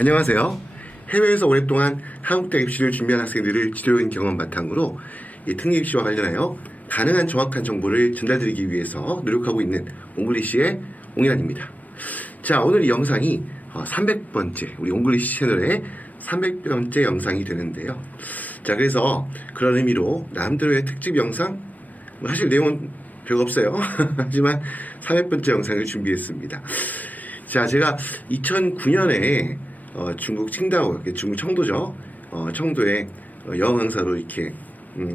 안녕하세요. 해외에서 오랫동안 한국대 입시를 준비한 학생들을 지도적인 경험 바탕으로 이 특례 입시와 관련하여 가능한 정확한 정보를 전달드리기 위해서 노력하고 있는 옹글리시의 옹이란입니다. 자, 오늘 이 영상이 300번째, 우리 옹글리시 채널의 300번째 영상이 되는데요. 자, 그래서 그런 의미로 나름대로의 특집 영상, 사실 내용은 별거 없어요. 하지만 300번째 영상을 준비했습니다. 자, 제가 2009년에 중국 칭다오, 중국 청도죠. 청도에 영어 강사로 이렇게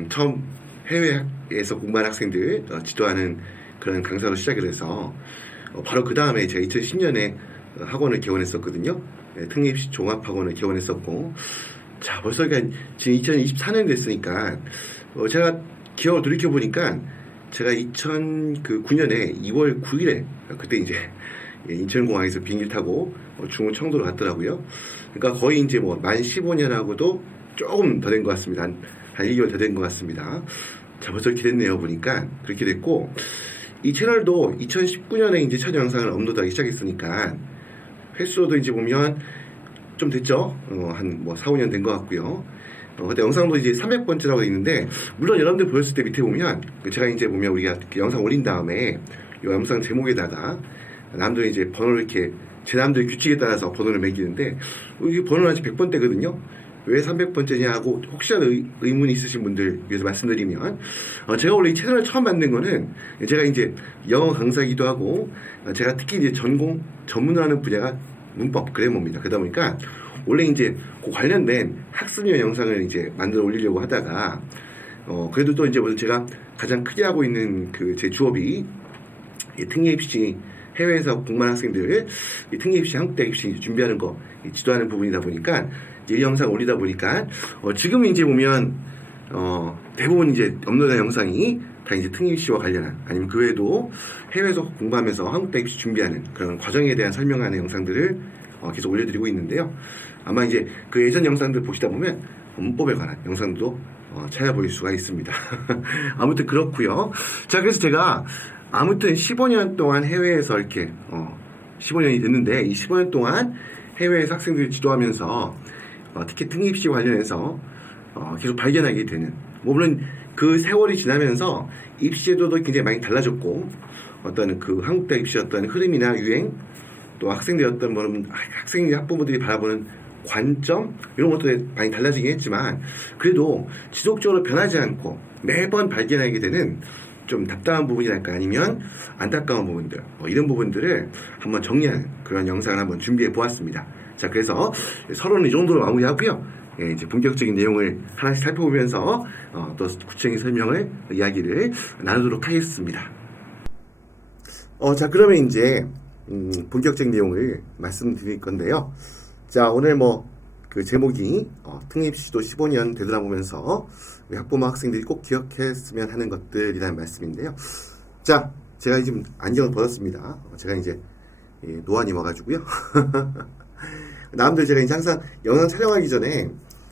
처음 해외에서 공부한 학생들 지도하는 그런 강사로 시작을 해서 바로 그 다음에 제가 2010년에 학원을 개원했었거든요. 특례 입시 종합학원을 개원했었고, 자, 벌써 그러니까 지금 2024년 됐으니까 제가 기억을 돌이켜 보니까 제가 2009년에 2월 9일에 그때 이제 인천공항에서 비행기를 타고 중국 청도로 갔더라고요. 그러니까 거의 이제 뭐 만 15년하고도 조금 더 된 것 같습니다. 한 1개월 더 된 것 같습니다. 자, 벌써 이렇게 됐네요. 보니까 그렇게 됐고, 이 채널도 2019년에 이제 첫 영상을 업로드하기 시작했으니까 횟수도 이제 보면 좀 됐죠. 한 뭐 4, 5년 된 것 같고요. 그때 영상도 이제 300번째라고 돼 있는데, 물론 여러분들 보였을 때 밑에 보면 제가 이제 보면 우리가 영상 올린 다음에 이 영상 제목에다가 남들이 이제 번호를 이렇게 제 남들의 규칙에 따라서 번호를 매기는데, 이게 번호는 아직 100번대거든요. 왜 300번째냐 하고 혹시나 의문이 있으신 분들 위해서 말씀드리면, 제가 원래 이 채널을 처음 만든 거는 제가 이제 영어 강사이기도 하고, 제가 특히 이제 전문을 하는 분야가 문법, 그래머입니다. 그러다 보니까 원래 이제 그 관련된 학습용 영상을 이제 만들어 올리려고 하다가, 그래도 또 이제 오늘 제가 가장 크게 하고 있는 그 제 주업이 특례 입시, 해외에서 공부한 학생들 이 특례 입시, 한국대 입시 준비하는 거 지도하는 부분이다 보니까 이 영상 올리다 보니까 지금 이제 보면 대부분 이제 업로드한 영상이 다 이제 특례 입시와 관련한, 아니면 그 외에도 해외에서 공부하면서 한국대 입시 준비하는 그런 과정에 대한 설명하는 영상들을 계속 올려드리고 있는데요. 아마 이제 그 예전 영상들 보시다 보면 문법에 관한 영상도 찾아볼 수가 있습니다. 아무튼 그렇고요. 자, 그래서 제가 아무튼 15년 동안 해외에서 이렇게 15년이 됐는데, 이 15년 동안 해외에서 학생들을 지도하면서 특히 특례 입시 관련해서 계속 발견하게 되는, 물론 그 세월이 지나면서 입시 제도도 굉장히 많이 달라졌고, 어떤 그 한국대 입시 어떤 흐름이나 유행, 또 학생들의 어떤 학생 학부모들이 바라보는 관점, 이런 것도 많이 달라지긴 했지만, 그래도 지속적으로 변하지 않고 매번 발견하게 되는 좀 답답한 부분이랄까, 아니면 안타까운 부분들, 이런 부분들을 한번 정리하는 그런 영상을 한번 준비해 보았습니다. 자, 그래서 서론은 이 정도로 마무리하고요. 예, 이제 본격적인 내용을 하나씩 살펴보면서 또 구체적인 설명을, 이야기를 나누도록 하겠습니다. 자, 그러면 이제 본격적인 내용을 말씀드릴 건데요. 자, 오늘 그 제목이 특례 입시도 15년 되돌아보면서 우리 학부모 학생들이 꼭 기억했으면 하는 것들이라는 말씀인데요. 자, 제가 지금 안경을 벗었습니다. 제가 이제 노안이 와가지고요. 남들 제가 이제 항상 영상 촬영하기 전에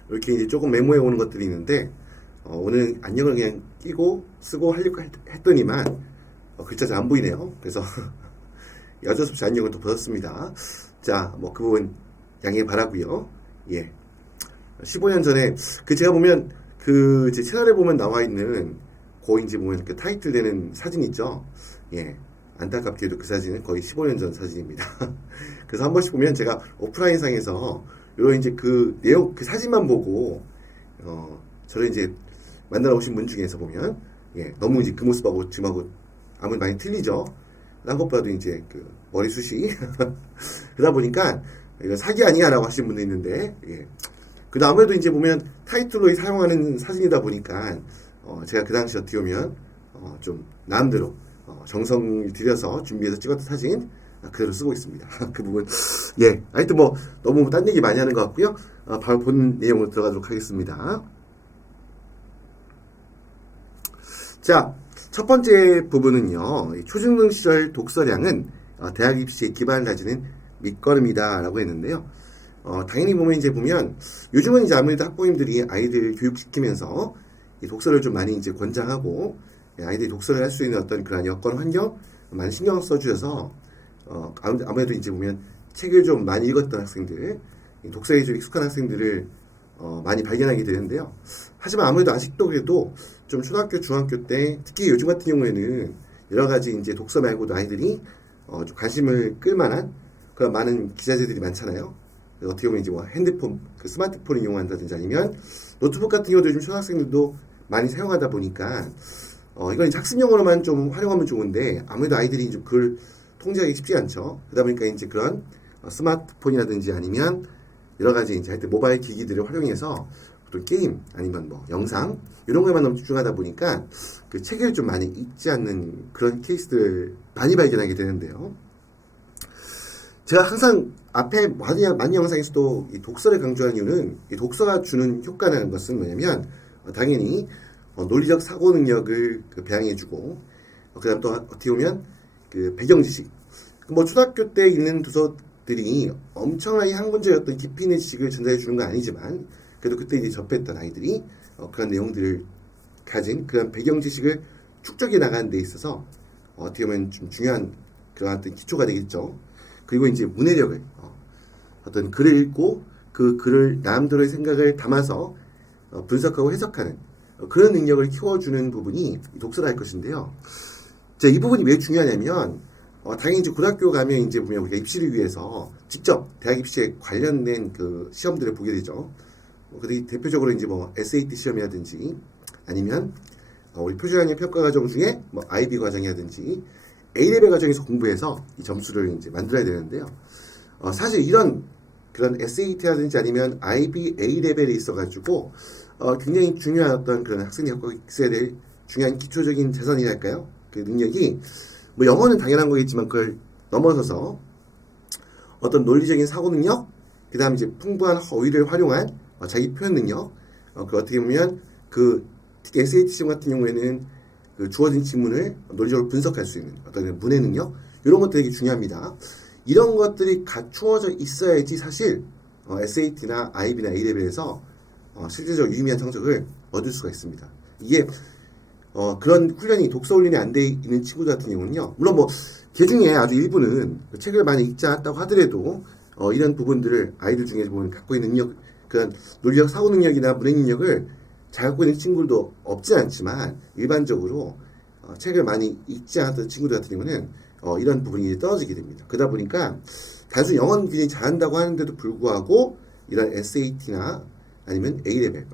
이렇게 이제 조금 메모해 오는 것들이 있는데, 오늘 안경을 그냥 끼고 쓰고 하려고 했더니만 글자 잘 안 보이네요. 그래서 어쩔 수 없이 안경을 또 벗었습니다. 자, 그 부분 양해 바라고요. 예. 15년 전에 제가 보면 제 채널에 보면 나와 있는 거의 이제 보면 그 타이틀 되는 사진 있죠. 예. 안타깝게도 그 사진은 거의 15년 전 사진입니다. 그래서 한 번씩 보면 제가 오프라인상에서 이런 이제 그 내용, 그 사진만 보고 저를 이제 만나러 오신 분 중에서 보면, 예, 너무 이제 그 모습하고 지금하고 아무리 많이 틀리죠. 딴 것보다도 이제 그 머리숱이 그러다 보니까 이거 사기 아니야 라고 하시는 분도 있는데, 예. 그래도 아무래도 이제 보면 타이틀로 사용하는 사진이다 보니까 제가 그 당시 어떻게 보면 좀 나름대로 정성을 들여서 준비해서 찍었던 사진 그대로 쓰고 있습니다. 그 부분, 예, 하여튼 너무 딴 얘기 많이 하는 것 같고요. 바로 본 내용으로 들어가도록 하겠습니다. 자, 첫 번째 부분은요, 초중등 시절 독서량은 대학 입시에 기반을 다지는 밑거름이다 라고 했는데요. 당연히 이제 보면 요즘은 이제 아무래도 학부모님들이 아이들 교육시키면서 이 독서를 좀 많이 이제 권장하고, 아이들이 독서를 할 수 있는 어떤 그런 여건 환경 많이 신경 써주셔서 아무래도 이제 보면 책을 좀 많이 읽었던 학생들, 이 독서에 좀 익숙한 학생들을 많이 발견하게 되는데요. 하지만 아무래도 아직도 그래도 좀 초등학교, 중학교 때 특히 요즘 같은 경우에는 여러 가지 이제 독서 말고도 아이들이 좀 관심을 끌만한 그런 많은 기자재들이 많잖아요. 어떻게 보면 이제 뭐 핸드폰, 그 스마트폰을 이용한다든지 아니면 노트북 같은 경우도 요즘 초등학생들도 많이 사용하다 보니까 이건 이제 학습용으로만 좀 활용하면 좋은데 아무래도 아이들이 좀 그걸 통제하기 쉽지 않죠. 그러다 보니까 이제 그런 스마트폰이라든지 아니면 여러 가지 이제 하여튼 모바일 기기들을 활용해서 또 게임 아니면 뭐 영상 이런 거에만 너무 집중하다 보니까 그 책을 좀 많이 읽지 않는 그런 케이스들 많이 발견하게 되는데요. 제가 항상 앞에 많은 영상에서도 이 독서를 강조하는 이유는 이 독서가 주는 효과라는 것은 뭐냐면 당연히 논리적 사고 능력을 배양해주고 그다음 또 어떻게 보면 그 배경 지식 뭐 초등학교 때 있는 도서들이 엄청나게 학문적인 어떤 깊이 있는 지식을 전달해 주는 건 아니지만 그래도 그때 이제 접했던 아이들이 그런 내용들을 가진 그런 배경 지식을 축적해 나가는 데 있어서 어떻게 보면 좀 중요한 그런 어떤 기초가 되겠죠. 그리고 이제 문해력을 어떤 글을 읽고 그 글을 남들의 생각을 담아서 분석하고 해석하는 그런 능력을 키워주는 부분이 독서라 할 것인데요. 자, 이 부분이 왜 중요하냐면 당연히 이제 고등학교 가면 이제 보면 우리가 입시를 위해서 직접 대학 입시에 관련된 그 시험들을 보게 되죠. 그들이 대표적으로 이제 뭐 SAT 시험이라든지 아니면 우리 표준학력 평가 과정 중에 뭐 IB 과정이라든지 A레벨 과정에서 공부해서 이 점수를 이제 만들어야 되는데요. 사실 이런 그런 SAT라든지 아니면 IB A레벨에 있어가지고 굉장히 중요한 어떤 그런 학생이 갖고 있어야 될 중요한 기초적인 자산이랄까요? 그 능력이 뭐 영어는 당연한 거겠지만 그걸 넘어서서 어떤 논리적인 사고 능력, 그 다음 이제 풍부한 어휘를 활용한 자기 표현 능력, 그 어떻게 보면 그 특히 SAT 시험 같은 경우에는 그 주어진 지문을 논리적으로 분석할 수 있는 어떤 문해 능력 이런 것들이 되게 중요합니다. 이런 것들이 갖추어져 있어야지 사실 SAT나 IB나 A레벨에서 실질적으로 유의미한 성적을 얻을 수가 있습니다. 이게 그런 훈련이 독서 훈련이 안 돼 있는 친구들 같은 경우는요. 물론 뭐 그 중에 아주 일부는 책을 많이 읽지 않았다고 하더라도 이런 부분들을 아이들 중에 보면 갖고 있는 능력, 그런 논리적 사고 능력이나 문해 능력을 잘 갖고 있는 친구들도 없진 않지만 일반적으로 책을 많이 읽지 않았던 친구들 같은 경우는 이런 부분이 떨어지게 됩니다. 그러다 보니까 단순히 영어는 굉장히 잘한다고 하는데도 불구하고 이런 SAT나 아니면 A레벨,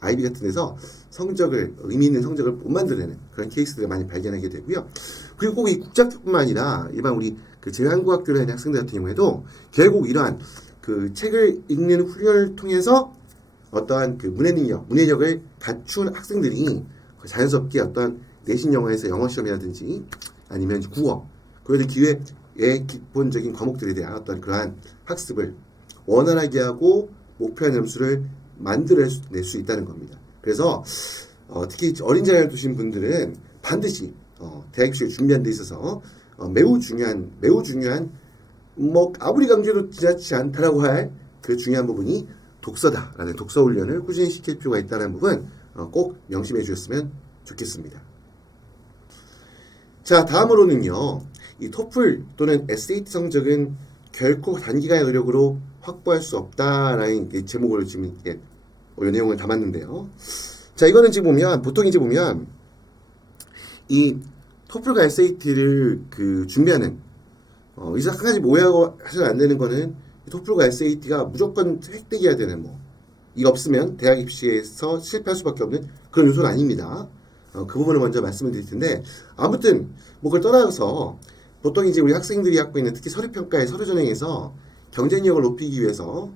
IB 같은 데서 성적을 의미 있는 성적을 못 만들어내는 그런 케이스들을 많이 발견하게 되고요. 그리고 꼭 이 국제학교뿐만 아니라 일반 우리 그 제한국학교를 하는 학생들 같은 경우에도 결국 이러한 그 책을 읽는 훈련을 통해서 어떠한 그 문해 능력, 문해력을 갖춘 학생들이 자연스럽게 어떤 내신 영어에서 영어 시험이라든지 아니면 국어, 그런 기회의 기본적인 과목들에 대한 어떤 그러한 학습을 원활하게 하고 목표한 점수를 만들어낼 수 있다는 겁니다. 그래서 특히 어린 자녀를 두신 분들은 반드시 대학 입시를 준비하는 데 있어서 매우 중요한 뭐 아무리 강조해도 지나치지 않다라고 할 그 중요한 부분이 독서다라는 독서 훈련을 꾸준히 시킬 필요가 있다는 부분 꼭 명심해 주셨으면 좋겠습니다. 자, 다음으로는요. 이 토플 또는 SAT 성적은 결코 단기간의 노력으로 확보할 수 없다라는 제목으로 지금 이렇게 이 내용을 담았는데요. 자, 이거는 지금 보면 보통 이제 보면 이 토플과 SAT를 그 준비하는 여기서 한 가지 오해하고 하셔도 안 되는 거는 토플과 SAT가 무조건 획득해야 되는 이거 없으면 대학 입시에서 실패할 수밖에 없는 그런 요소는 아닙니다. 그 부분을 먼저 말씀을 드릴 텐데 아무튼 뭐 그걸 떠나서 보통 이제 우리 학생들이 갖고 있는 특히 서류평가의 서류전형에서 경쟁력을 높이기 위해서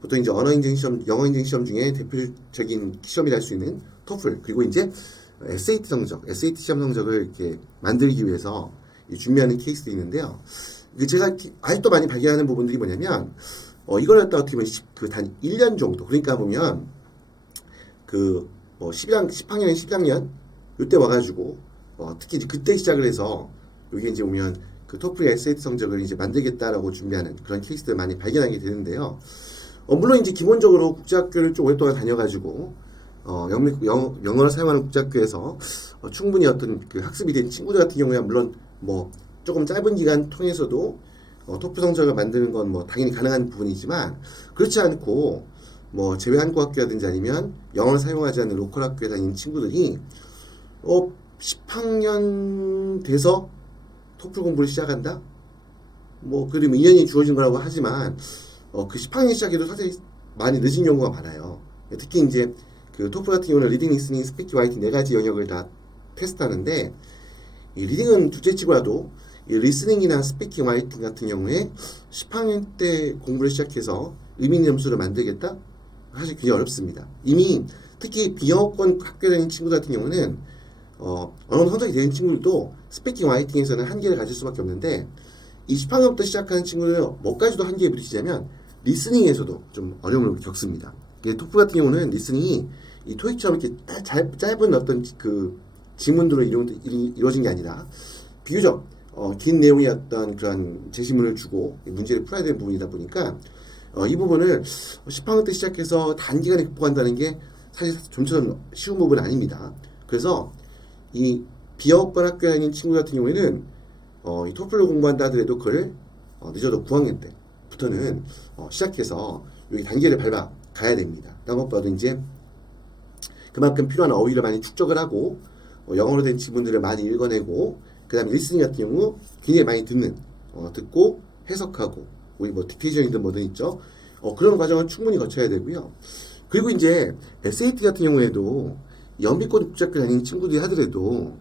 보통 이제 언어인증 시험, 영어인증 시험 중에 대표적인 시험이라 할 수 있는 토플 그리고 이제 SAT 성적, SAT 시험 성적을 이렇게 만들기 위해서 준비하는 케이스도 있는데요. 제가 아직도 많이 발견하는 부분들이 뭐냐면 이걸 갖다 어떻게 보면 단 1년 정도 그러니까 보면 그 10학년, 11학년 이때 와가지고 특히 이제 그때 시작을 해서 여기 이제 오면 그 토플 SAT 성적을 이제 만들겠다라고 준비하는 그런 케이스들 많이 발견하게 되는데요. 물론 이제 기본적으로 국제학교를 좀 오랫동안 다녀가지고 영어를 사용하는 국제학교에서 충분히 어떤 그 학습이 된 친구들 같은 경우에 물론 뭐 조금 짧은 기간 통해서도 토플 성적을 만드는 건 뭐 당연히 가능한 부분이지만 그렇지 않고 뭐 제외 한국 학교라든지 아니면 영어를 사용하지 않는 로컬 학교에 다니는 친구들이 10학년 돼서 토플 공부를 시작한다? 뭐 그러면 2년이 주어진 거라고 하지만 그 10학년 시작해도 사실 많이 늦은 경우가 많아요. 특히 이제 그 토플 같은 경우는 리딩, 리스닝, 스피킹, 라이팅 네 가지 영역을 다 테스트하는데 이 리딩은 둘째치고라도 이 리스닝이나 스피킹, 라이팅 같은 경우에 10학년 때 공부를 시작해서 의미 있는 점수를 만들겠다? 사실 굉장히 어렵습니다. 이미 특히 비영어권 학교에 다니는 친구들 같은 경우는 어느 정도 성적이 되는 친구들도 스피킹, 라이팅에서는 한계를 가질 수밖에 없는데 이 10학년부터 시작하는 친구는 뭐까지도 한계에 부딪히자면 리스닝에서도 좀 어려움을 겪습니다. 토플 같은 경우는 리스닝이 이 토익처럼 이렇게 짧은 어떤 그 지문으로 이루어진 게 아니라 비교적 긴 내용의 어떤 그런 제시문을 주고 문제를 풀어야 되는 부분이다 보니까 이 부분을 10학년 때 시작해서 단기간에 극복한다는 게 사실 좀처럼 쉬운 부분은 아닙니다. 그래서 이 비영어권 학교에 있는 친구 같은 경우에는 이 토플을 공부한다 하더라도 그걸 늦어도 9학년 때부터는 시작해서 여기 단계를 밟아 가야 됩니다. 다른 것보다도 이제 그만큼 필요한 어휘를 많이 축적을 하고 영어로 된 지문들을 많이 읽어내고 그 다음에 리스닝 같은 경우 굉장히 많이 듣고 해석하고 우리 뭐 딕테이션이든 뭐든 있죠. 그런 과정을 충분히 거쳐야 되고요. 그리고 이제 SAT 같은 경우에도 연비권 국제학교 다니는 친구들이 하더라도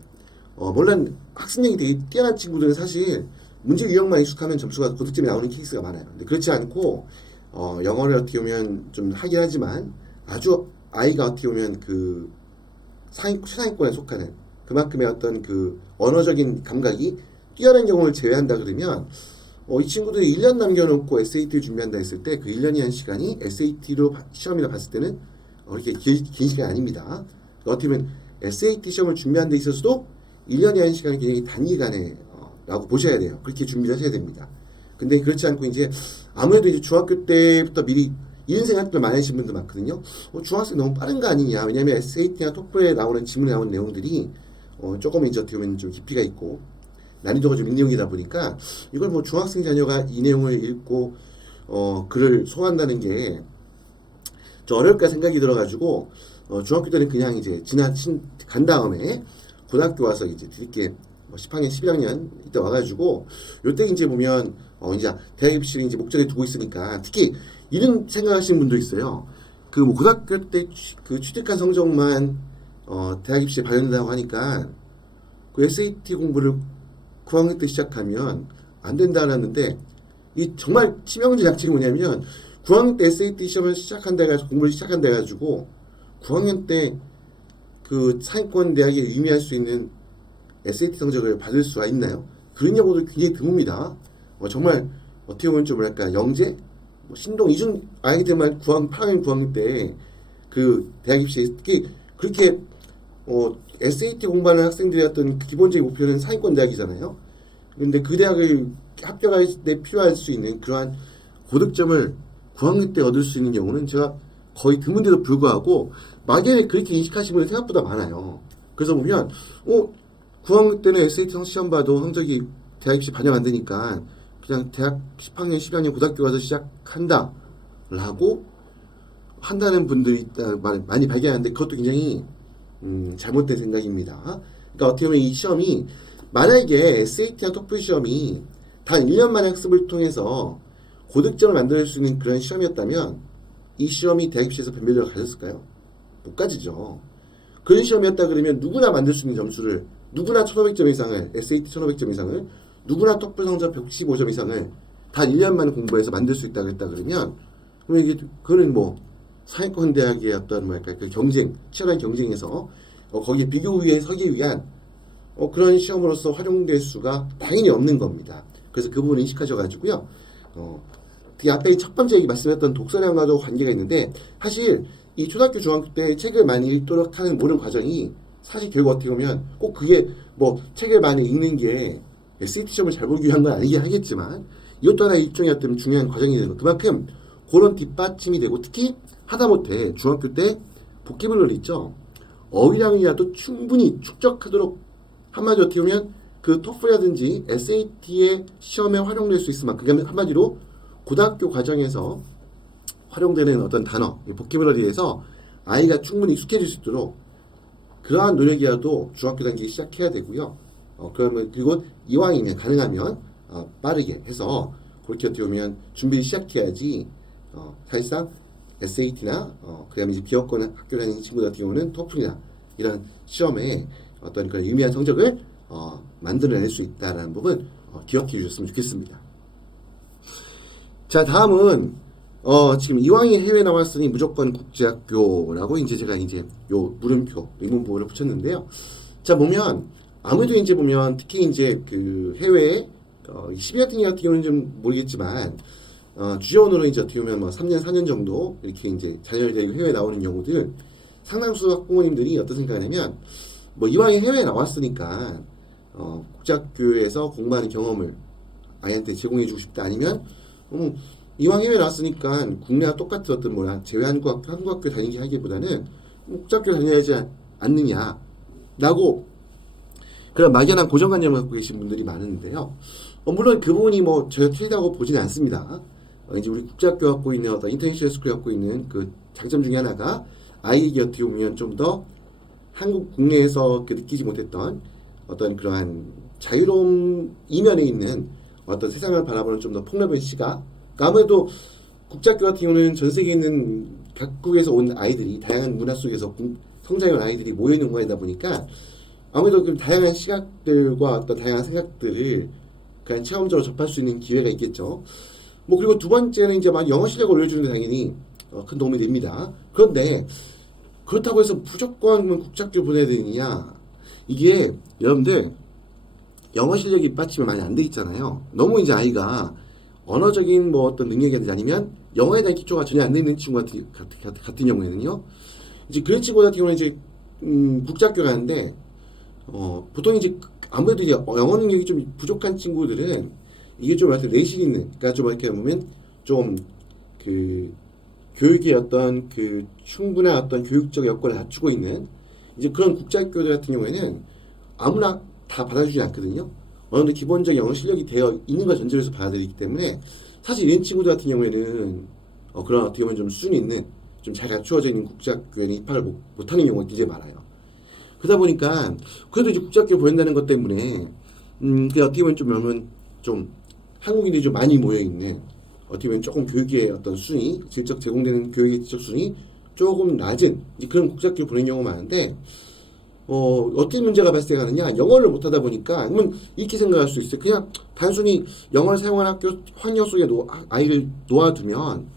물론 학습력이 되게 뛰어난 친구들은 사실 문제 유형만 익숙하면 점수가 고득점이 나오는 케이스가 많아요. 근데 그렇지 않고 영어를 어떻게 보면 좀 하긴 하지만 아주 아이가 어떻게 보면 그 최상위권에 속하는 그만큼의 어떤 그 언어적인 감각이 뛰어난 경우를 제외한다 그러면 이 친구들이 1년 남겨놓고 SAT를 준비한다 했을 때 그 1년이라는 시간이 SAT로 시험이라 봤을 때는 그렇게 긴 시간이 아닙니다. 어떻게 보면 SAT 시험을 준비하는 데 있어서도 1년이라는 시간이 굉장히 단기간에 라고 보셔야 돼요. 그렇게 준비를 하셔야 됩니다. 근데 그렇지 않고 이제 아무래도 이제 중학교 때부터 미리 이런 생각들 많이 하시는 분들 많거든요. 중학생 너무 빠른 거 아니냐. 왜냐하면 SAT나 토플에 나오는 지문에 나오는 내용들이 조금 이제 어떻게 보면 좀 깊이가 있고 난이도가 좀 있는 내용이다 보니까 이걸 뭐 중학생 자녀가 이 내용을 읽고 글을 소화한다는 게 좀 어려울까 생각이 들어가지고 중학교 때는 그냥 이제 간 다음에 고등학교 와서 이제 뒤늦게 10학년, 11학년 이때 와가지고 요때 이제 보면 이제 대학 입시를 이제 목전에 두고 있으니까 특히 이런 생각하시는 분도 있어요. 그 뭐 고등학교 때 그 취득한 성적만 대학 입시에 반영된다고 하니까 그 SAT 공부를 9학년 때 시작하면 안 된다는데 이 정말 치명적 약점이 뭐냐면 9학년 때 SAT 시험을 시작한다 해가지고 공부를 시작한다 해가지고 9학년 때 그 상위권 대학에 유의미할 수 있는 SAT 성적을 받을 수가 있나요? 그런 경우도 굉장히 드뭅니다. 정말 어떻게 보면 좀 뭐랄까 영재, 신동 이중 아이들만 8학년 9학년 때 그 대학 입시에 특히 그렇게 SAT 공부하는 학생들의 어떤 기본적인 목표는 상위권 대학이잖아요. 그런데 그 대학을 합격할 때 필요할 수 있는 그러한 고득점을 9학년 때 얻을 수 있는 경우는 제가 거의 드문데도 불구하고 막연히 그렇게 인식하시는 분이 생각보다 많아요. 그래서 보면 9학년 때는 SAT 시험 봐도 성적이 대학 입시 반영 안 되니까 그냥 대학 10학년, 12학년 고등학교 가서 시작한다 라고 한다는 분들이 많이 발견하는데 그것도 굉장히 잘못된 생각입니다. 그러니까 어떻게 보면 이 시험이 만약에 SAT나 토플 시험이 단 1년 만에 학습을 통해서 고득점을 만들 수 있는 그런 시험이었다면 이 시험이 대학 입시에서 변별력을 가졌을까요? 못 가지죠. 그런 시험이었다 그러면 누구나 만들 수 있는 점수를 누구나 1500점 이상을 SAT 1500점 이상을 누구나 토플 성적 115점 이상을 단 1년 만에 공부해서 만들 수 있다 그랬다 그러면 그러면 이게 그거는 뭐 상위권 대학의 어떤 뭐랄까 그 경쟁 치열한 경쟁에서 거기에 비교 위에 서기 위한 그런 시험으로서 활용될 수가 당연히 없는 겁니다. 그래서 그 부분 인식하셔가지고요. 특히 앞에 첫 번째 얘기 말씀했던 독서량과도 관계가 있는데 사실 이 초등학교 중학교 때 책을 많이 읽도록 하는 모든 과정이 사실 결국 어떻게 보면 꼭 그게 뭐 책을 많이 읽는 게 SAT 시험을 잘 보기 위한 건 아니긴 하겠지만 이것도 하나 일종의 어떤 중요한 과정이 되는 거 그만큼 그런 뒷받침이 되고 특히 하다못해 중학교 때 보캐블러리 있죠. 어휘량이라도 충분히 축적하도록 한마디로 어떻게 보면 그 토플이라든지 SAT의 시험에 활용될 수 있을 만큼, 그러니까 한마디로 고등학교 과정에서 활용되는 어떤 단어, 보캐블러리에서 아이가 충분히 익숙해질 수 있도록 그러한 노력이라도 중학교 단계에 시작해야 되고요. 그러면 그리고 이왕이면 가능하면 빠르게 해서 그렇게 어떻게 보면 준비를 시작해야지 사실상 SAT나 그다음에 이제 비어권 학교 다니는 친구들 같은 경우는 토플이나 이런 시험에 어떤 그런 유의미한 성적을 만들어낼 수 있다라는 부분 기억해 주셨으면 좋겠습니다. 자, 다음은 지금 이왕이 해외 나왔으니 무조건 국제학교라고 이제 제가 이제 요 물음표 의문부호를 붙였는데요. 자, 보면 아무래도 이제 보면 특히 이제 그 해외 12 같은 경우는 좀 모르겠지만 주재원으로 이제 어떻게 보면 뭐 3년 4년 정도 이렇게 이제 자녀를 데리고 해외 나오는 경우들 상당수 학부모님들이 어떤 생각하냐면 뭐 이왕에 해외에 나왔으니까 국제학교에서 공부하는 경험을 아이한테 제공해주고 싶다, 아니면 이왕 해외 나왔으니까 국내와 똑같은 어떤 뭐야 제외 한국 학교 다니기 하기보다는 국제학교 다녀야지 않느냐라고 그런 막연한 고정관념을 갖고 계신 분들이 많은데요. 물론 그 부분이 뭐 전혀 틀리다고 보지는 않습니다. 이제 우리 국제학교 갖고 있는 어떤 인터내셔널 스쿨이 갖고 있는 그 장점 중에 하나가 아이에게 어떻게 보면 좀 더 한국 국내에서 느끼지 못했던 어떤 그러한 자유로운 이면에 있는 어떤 세상을 바라보는 좀 더 폭넓은 시각. 아무래도 국제학교 같은 경우는 전 세계에 있는 각국에서 온 아이들이 다양한 문화 속에서 성장한 아이들이 모여 있는 거이다 보니까 아무래도 그 다양한 시각들과 어떤 다양한 생각들을 그냥 체험적으로 접할 수 있는 기회가 있겠죠. 뭐 그리고 두 번째는 이제 막 영어 실력을 올려주는데 당연히 큰 도움이 됩니다. 그런데 그렇다고 해서 무조건 국제학교 보내야 되느냐? 이게 여러분들 영어 실력이 받침이 많이 안 돼 있잖아요. 너무 이제 아이가 언어적인 뭐 어떤 능력이라든지 아니면 영어에 대한 기초가 전혀 안 돼 있는 친구 같은 경우에는요. 이제 그런 친구 같은 경우는 이제 국제학교 가는데 보통 이제 아무래도 이제 영어 능력이 좀 부족한 친구들은 이게 좀 이렇게 내실 있는, 그러니까 좀 이렇게 보면 좀 그 교육의 어떤 그 충분한 어떤 교육적 여건을 갖추고 있는 이제 그런 국제학교들 같은 경우에는 아무나 다 받아주지 않거든요. 어느 정도 기본적 영어 실력이 되어 있는 걸 전제로 해서 받아들이기 때문에 사실 이런 친구들 같은 경우에는 그런 어떻게 보면 좀 수준이 있는 좀 잘 갖추어져 있는 국제학교에는 입학을 못하는 경우가 굉장히 많아요. 그러다 보니까 그래도 이제 국제학교 보낸다는 것 때문에 그 어떻게 보면 좀 한국인들이 좀 많이 모여 있는 어떻게 보면 조금 교육의 어떤 수준이 질적 제공되는 교육의 질적 수준이 조금 낮은 그런 국제학교 보낸 경우가 많은데 어떤 문제가 발생하느냐, 영어를 못하다 보니까 그러면 이렇게 생각할 수 있어요. 그냥 단순히 영어를 사용하는 학교 환경 속에 아이를 놓아두면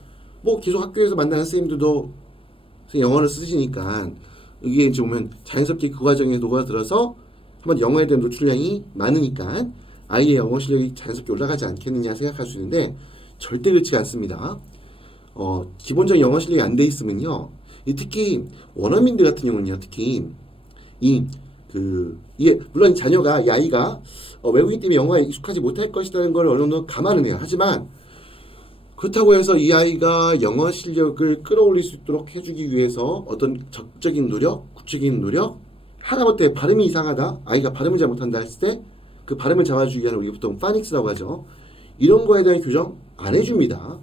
뭐 계속 학교에서 만나는 선생님들도 영어를 쓰시니까 이게 이제 보면 자연스럽게 그 과정에 녹아들어서 한번 영어에 대한 노출량이 많으니까 아이의 영어 실력이 자연스럽게 올라가지 않겠느냐 생각할 수 있는데 절대 그렇지 않습니다. 기본적인 영어 실력이 안 돼 있으면요, 특히 원어민들 같은 경우는요, 특히 이게 물론 자녀가 이 아이가 외국인 때문에 영어에 익숙하지 못할 것이라는 걸 어느 정도 감안은 해요. 하지만 그렇다고 해서 이 아이가 영어 실력을 끌어올릴 수 있도록 해주기 위해서 어떤 적극적인 노력, 구체적인 노력, 하다못해 발음이 이상하다, 아이가 발음을 잘못한다 했을 때 그 발음을 잡아주기 위한 우리가 보통 파닉스라고 하죠. 이런 거에 대한 교정 안 해줍니다.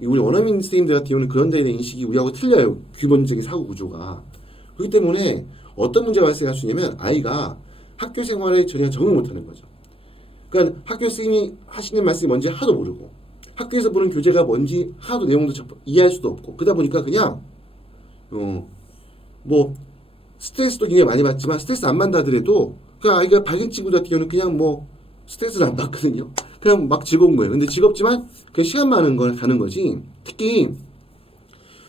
우리 원어민 선생님들 같은 경우는 그런 데에 대한 인식이 우리하고 틀려요. 기본적인 사고 구조가. 그렇기 때문에 어떤 문제가 발생할 수 있냐면 아이가 학교 생활에 전혀 적응 못하는 거죠. 그러니까 학교 선생님이 하시는 말씀이 뭔지 하나도 모르고 학교에서 보는 교재가 뭔지 하나도 내용도 이해할 수도 없고, 그러다 보니까 그냥 뭐 스트레스도 굉장히 많이 받지만 스트레스 안 받는다 하더라도 그 아이가 밝은 친구들 같은 경우는 그냥 뭐 스트레스를 안 받거든요. 그냥 막 즐거운 거예요. 근데 즐겁지만 그냥 시간 많은 걸 가는 거지. 특히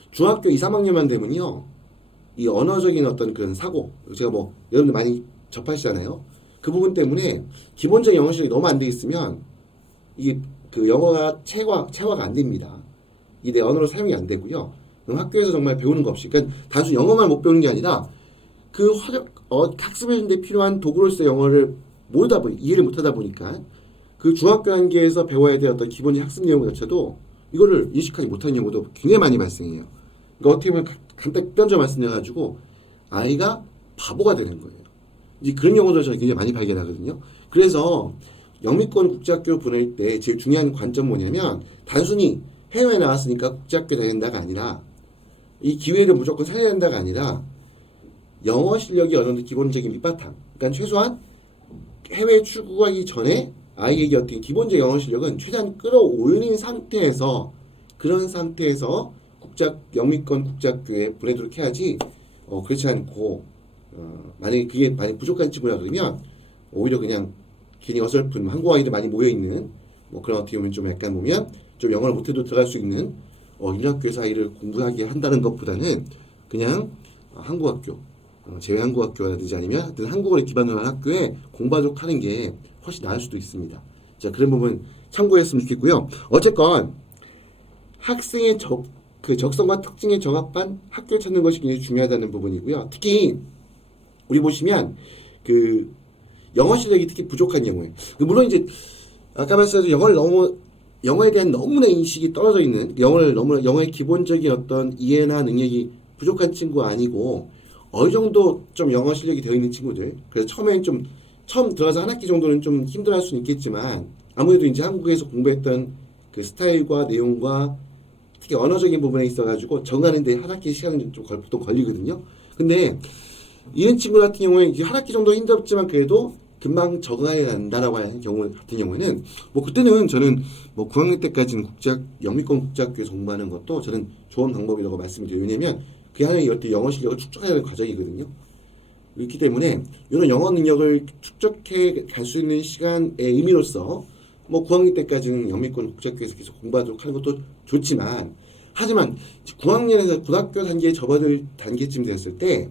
중학교 2, 3학년만 되면요, 이 언어적인 어떤 그런 사고, 제가 뭐 여러분들 많이 접하시잖아요. 그 부분 때문에 기본적인 영어 실력이 너무 안 돼 있으면 이게 그 영어가 체화가 안 됩니다. 이 내 언어로 사용이 안 되고요. 그럼 학교에서 정말 배우는 거 없이, 그러니까 단순히 영어만 못 배우는 게 아니라 그 학습에 필요한 도구로서 영어를 이해를 못하다 보니까 그 중학교 단계에서 배워야 될 어떤 기본적인 학습 내용조차도 이거를 인식하지 못하는 경우도 굉장히 많이 발생해요. 그러니까 어떻게 보면 간단히 뼈저 말씀드려가지고 아이가 바보가 되는 거예요. 이제 그런 경우도 저는 굉장히 많이 발견하거든요. 그래서 영미권 국제학교 보낼 때 제일 중요한 관점 뭐냐면 단순히 해외에 나왔으니까 국제학교 다녀야 된다가 아니라 이 기회를 무조건 살려야 된다가 아니라 영어 실력이 어느 정도 기본적인 밑바탕, 그러니까 최소한 해외 출국하기 전에 아이에게 어떤 기본적 영어 실력은 최대한 끌어올린 상태에서 그런 상태에서 영미권 국제학교에 보내도록 해야지 그렇지 않고 만약에 그게 많이 부족한 친구라 그러면 오히려 그냥 괜히 어설픈 한국 아이들 많이 모여 있는 뭐 그런 어떻게 보면 좀 약간 보면 좀 영어를 못해도 들어갈 수 있는 이런 학교에서 아이를 공부하게 한다는 것보다는 그냥 한국 학교 제외 한국 학교라든지 아니면 하여튼 한국어를 기반으로 한 학교에 공부하도록 하는 게 훨씬 나을 수도 있습니다. 자, 그런 부분 참고했으면 좋겠고요. 어쨌건 학생의 적성과 특징에 적합한 학교를 찾는 것이 굉장히 중요하다는 부분이고요. 특히 우리 보시면 그 영어 실력이 특히 부족한 경우에 물론 이제 아까 말씀드린 영어에 대한 너무나 인식이 떨어져 있는 영어의 기본적인 어떤 이해나 능력이 부족한 친구가 아니고 어느 정도 좀 영어 실력이 되어 있는 친구들 그래서 처음 들어가서 한 학기 정도는 좀 힘들어할 수는 있겠지만 아무래도 이제 한국에서 공부했던 그 스타일과 내용과 특히 언어적인 부분에 있어가지고 적응하는데 한 학기 시간이 좀 보통 걸리거든요. 근데 이런 친구 같은 경우에 이제 한 학기 정도 힘들었지만 그래도 금방 적응해야 한다라고 하는 경우 같은 경우에는 뭐 그때는 저는 뭐 9학년 때까지는 영미권 국제학교에서 공부하는 것도 저는 좋은 방법이라고 말씀드려요. 왜냐면 그게 하나의 어떤 영어 실력을 축적하는 과정이거든요. 그렇기 때문에 이런 영어 능력을 축적해 갈 수 있는 시간의 의미로서 뭐 9학년 때까지는 영미권 국제학교에서 계속 공부하도록 하는 것도 좋지만 하지만 9학년에서 고등학교 단계에 접어들 단계쯤 됐을 때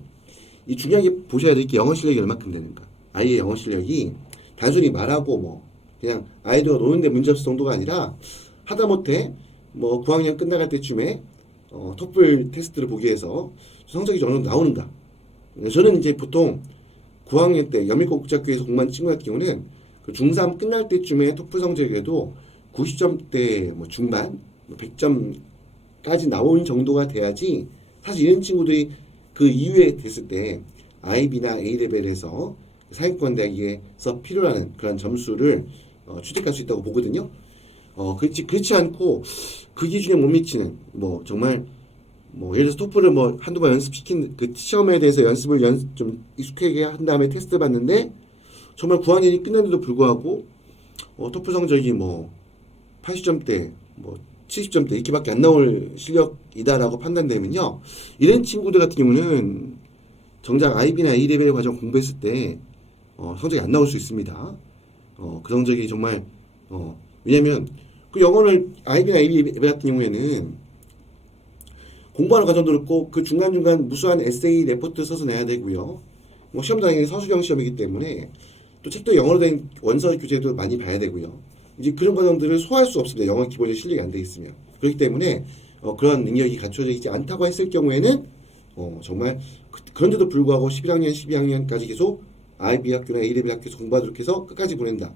이 중요하게 보셔야 될 게 영어 실력이 얼마큼 되는가. 아이의 영어 실력이 단순히 말하고 뭐 그냥 아이들과 노는데 문제없을 정도가 아니라 하다못해 뭐 9학년 끝나갈 때쯤에 토플 테스트를 보기 위해서 성적이 어느 정도 나오는가. 저는 이제 보통 9학년 때 영미권 국제학교에서 공부한 친구 같은 경우는 그 중3 끝날 때쯤에 토플 성적에도 90점대 뭐 중반 100점까지 나오는 정도가 돼야지 사실 이런 친구들이 그 이후에 됐을 때 IB나 A레벨에서 상위권 대학에서 필요로 하는 그런 점수를 취득할 수 있다고 보거든요. 그렇지 않고 그 기준에 못 미치는 뭐 정말 뭐 예를 들어서 토플을 뭐 한두 번 연습시킨 그 시험에 대해서 좀 익숙하게 한 다음에 테스트 봤는데 정말 9학년이 끝났는데도 불구하고 토플 성적이 뭐 80점대 뭐 70점대 이렇게밖에 안 나올 실력이다라고 판단되면요. 이런 친구들 같은 경우는 정작 IB나 A레벨 과정 공부했을 때 성적이 안 나올 수 있습니다. 그 성적이 정말 왜냐면 그 영어를 IB나 A레벨 같은 경우에는 공부하는 과정도 그렇고 그 중간중간 무수한 에세이 레포트 써서 내야 되고요. 뭐 시험도 당연히 서술형 시험이기 때문에 또 책도 영어로 된 원서 교재도 많이 봐야 되고요. 이제 그런 과정들을 소화할 수 없습니다. 영어 기본적인 실력이 안 돼 있으면. 그렇기 때문에 그런 능력이 갖춰져 있지 않다고 했을 경우에는 정말 그런데도 불구하고 11학년, 12학년까지 계속 IB 학교나 A레벨 학교에서 공부하도록 해서 끝까지 보낸다.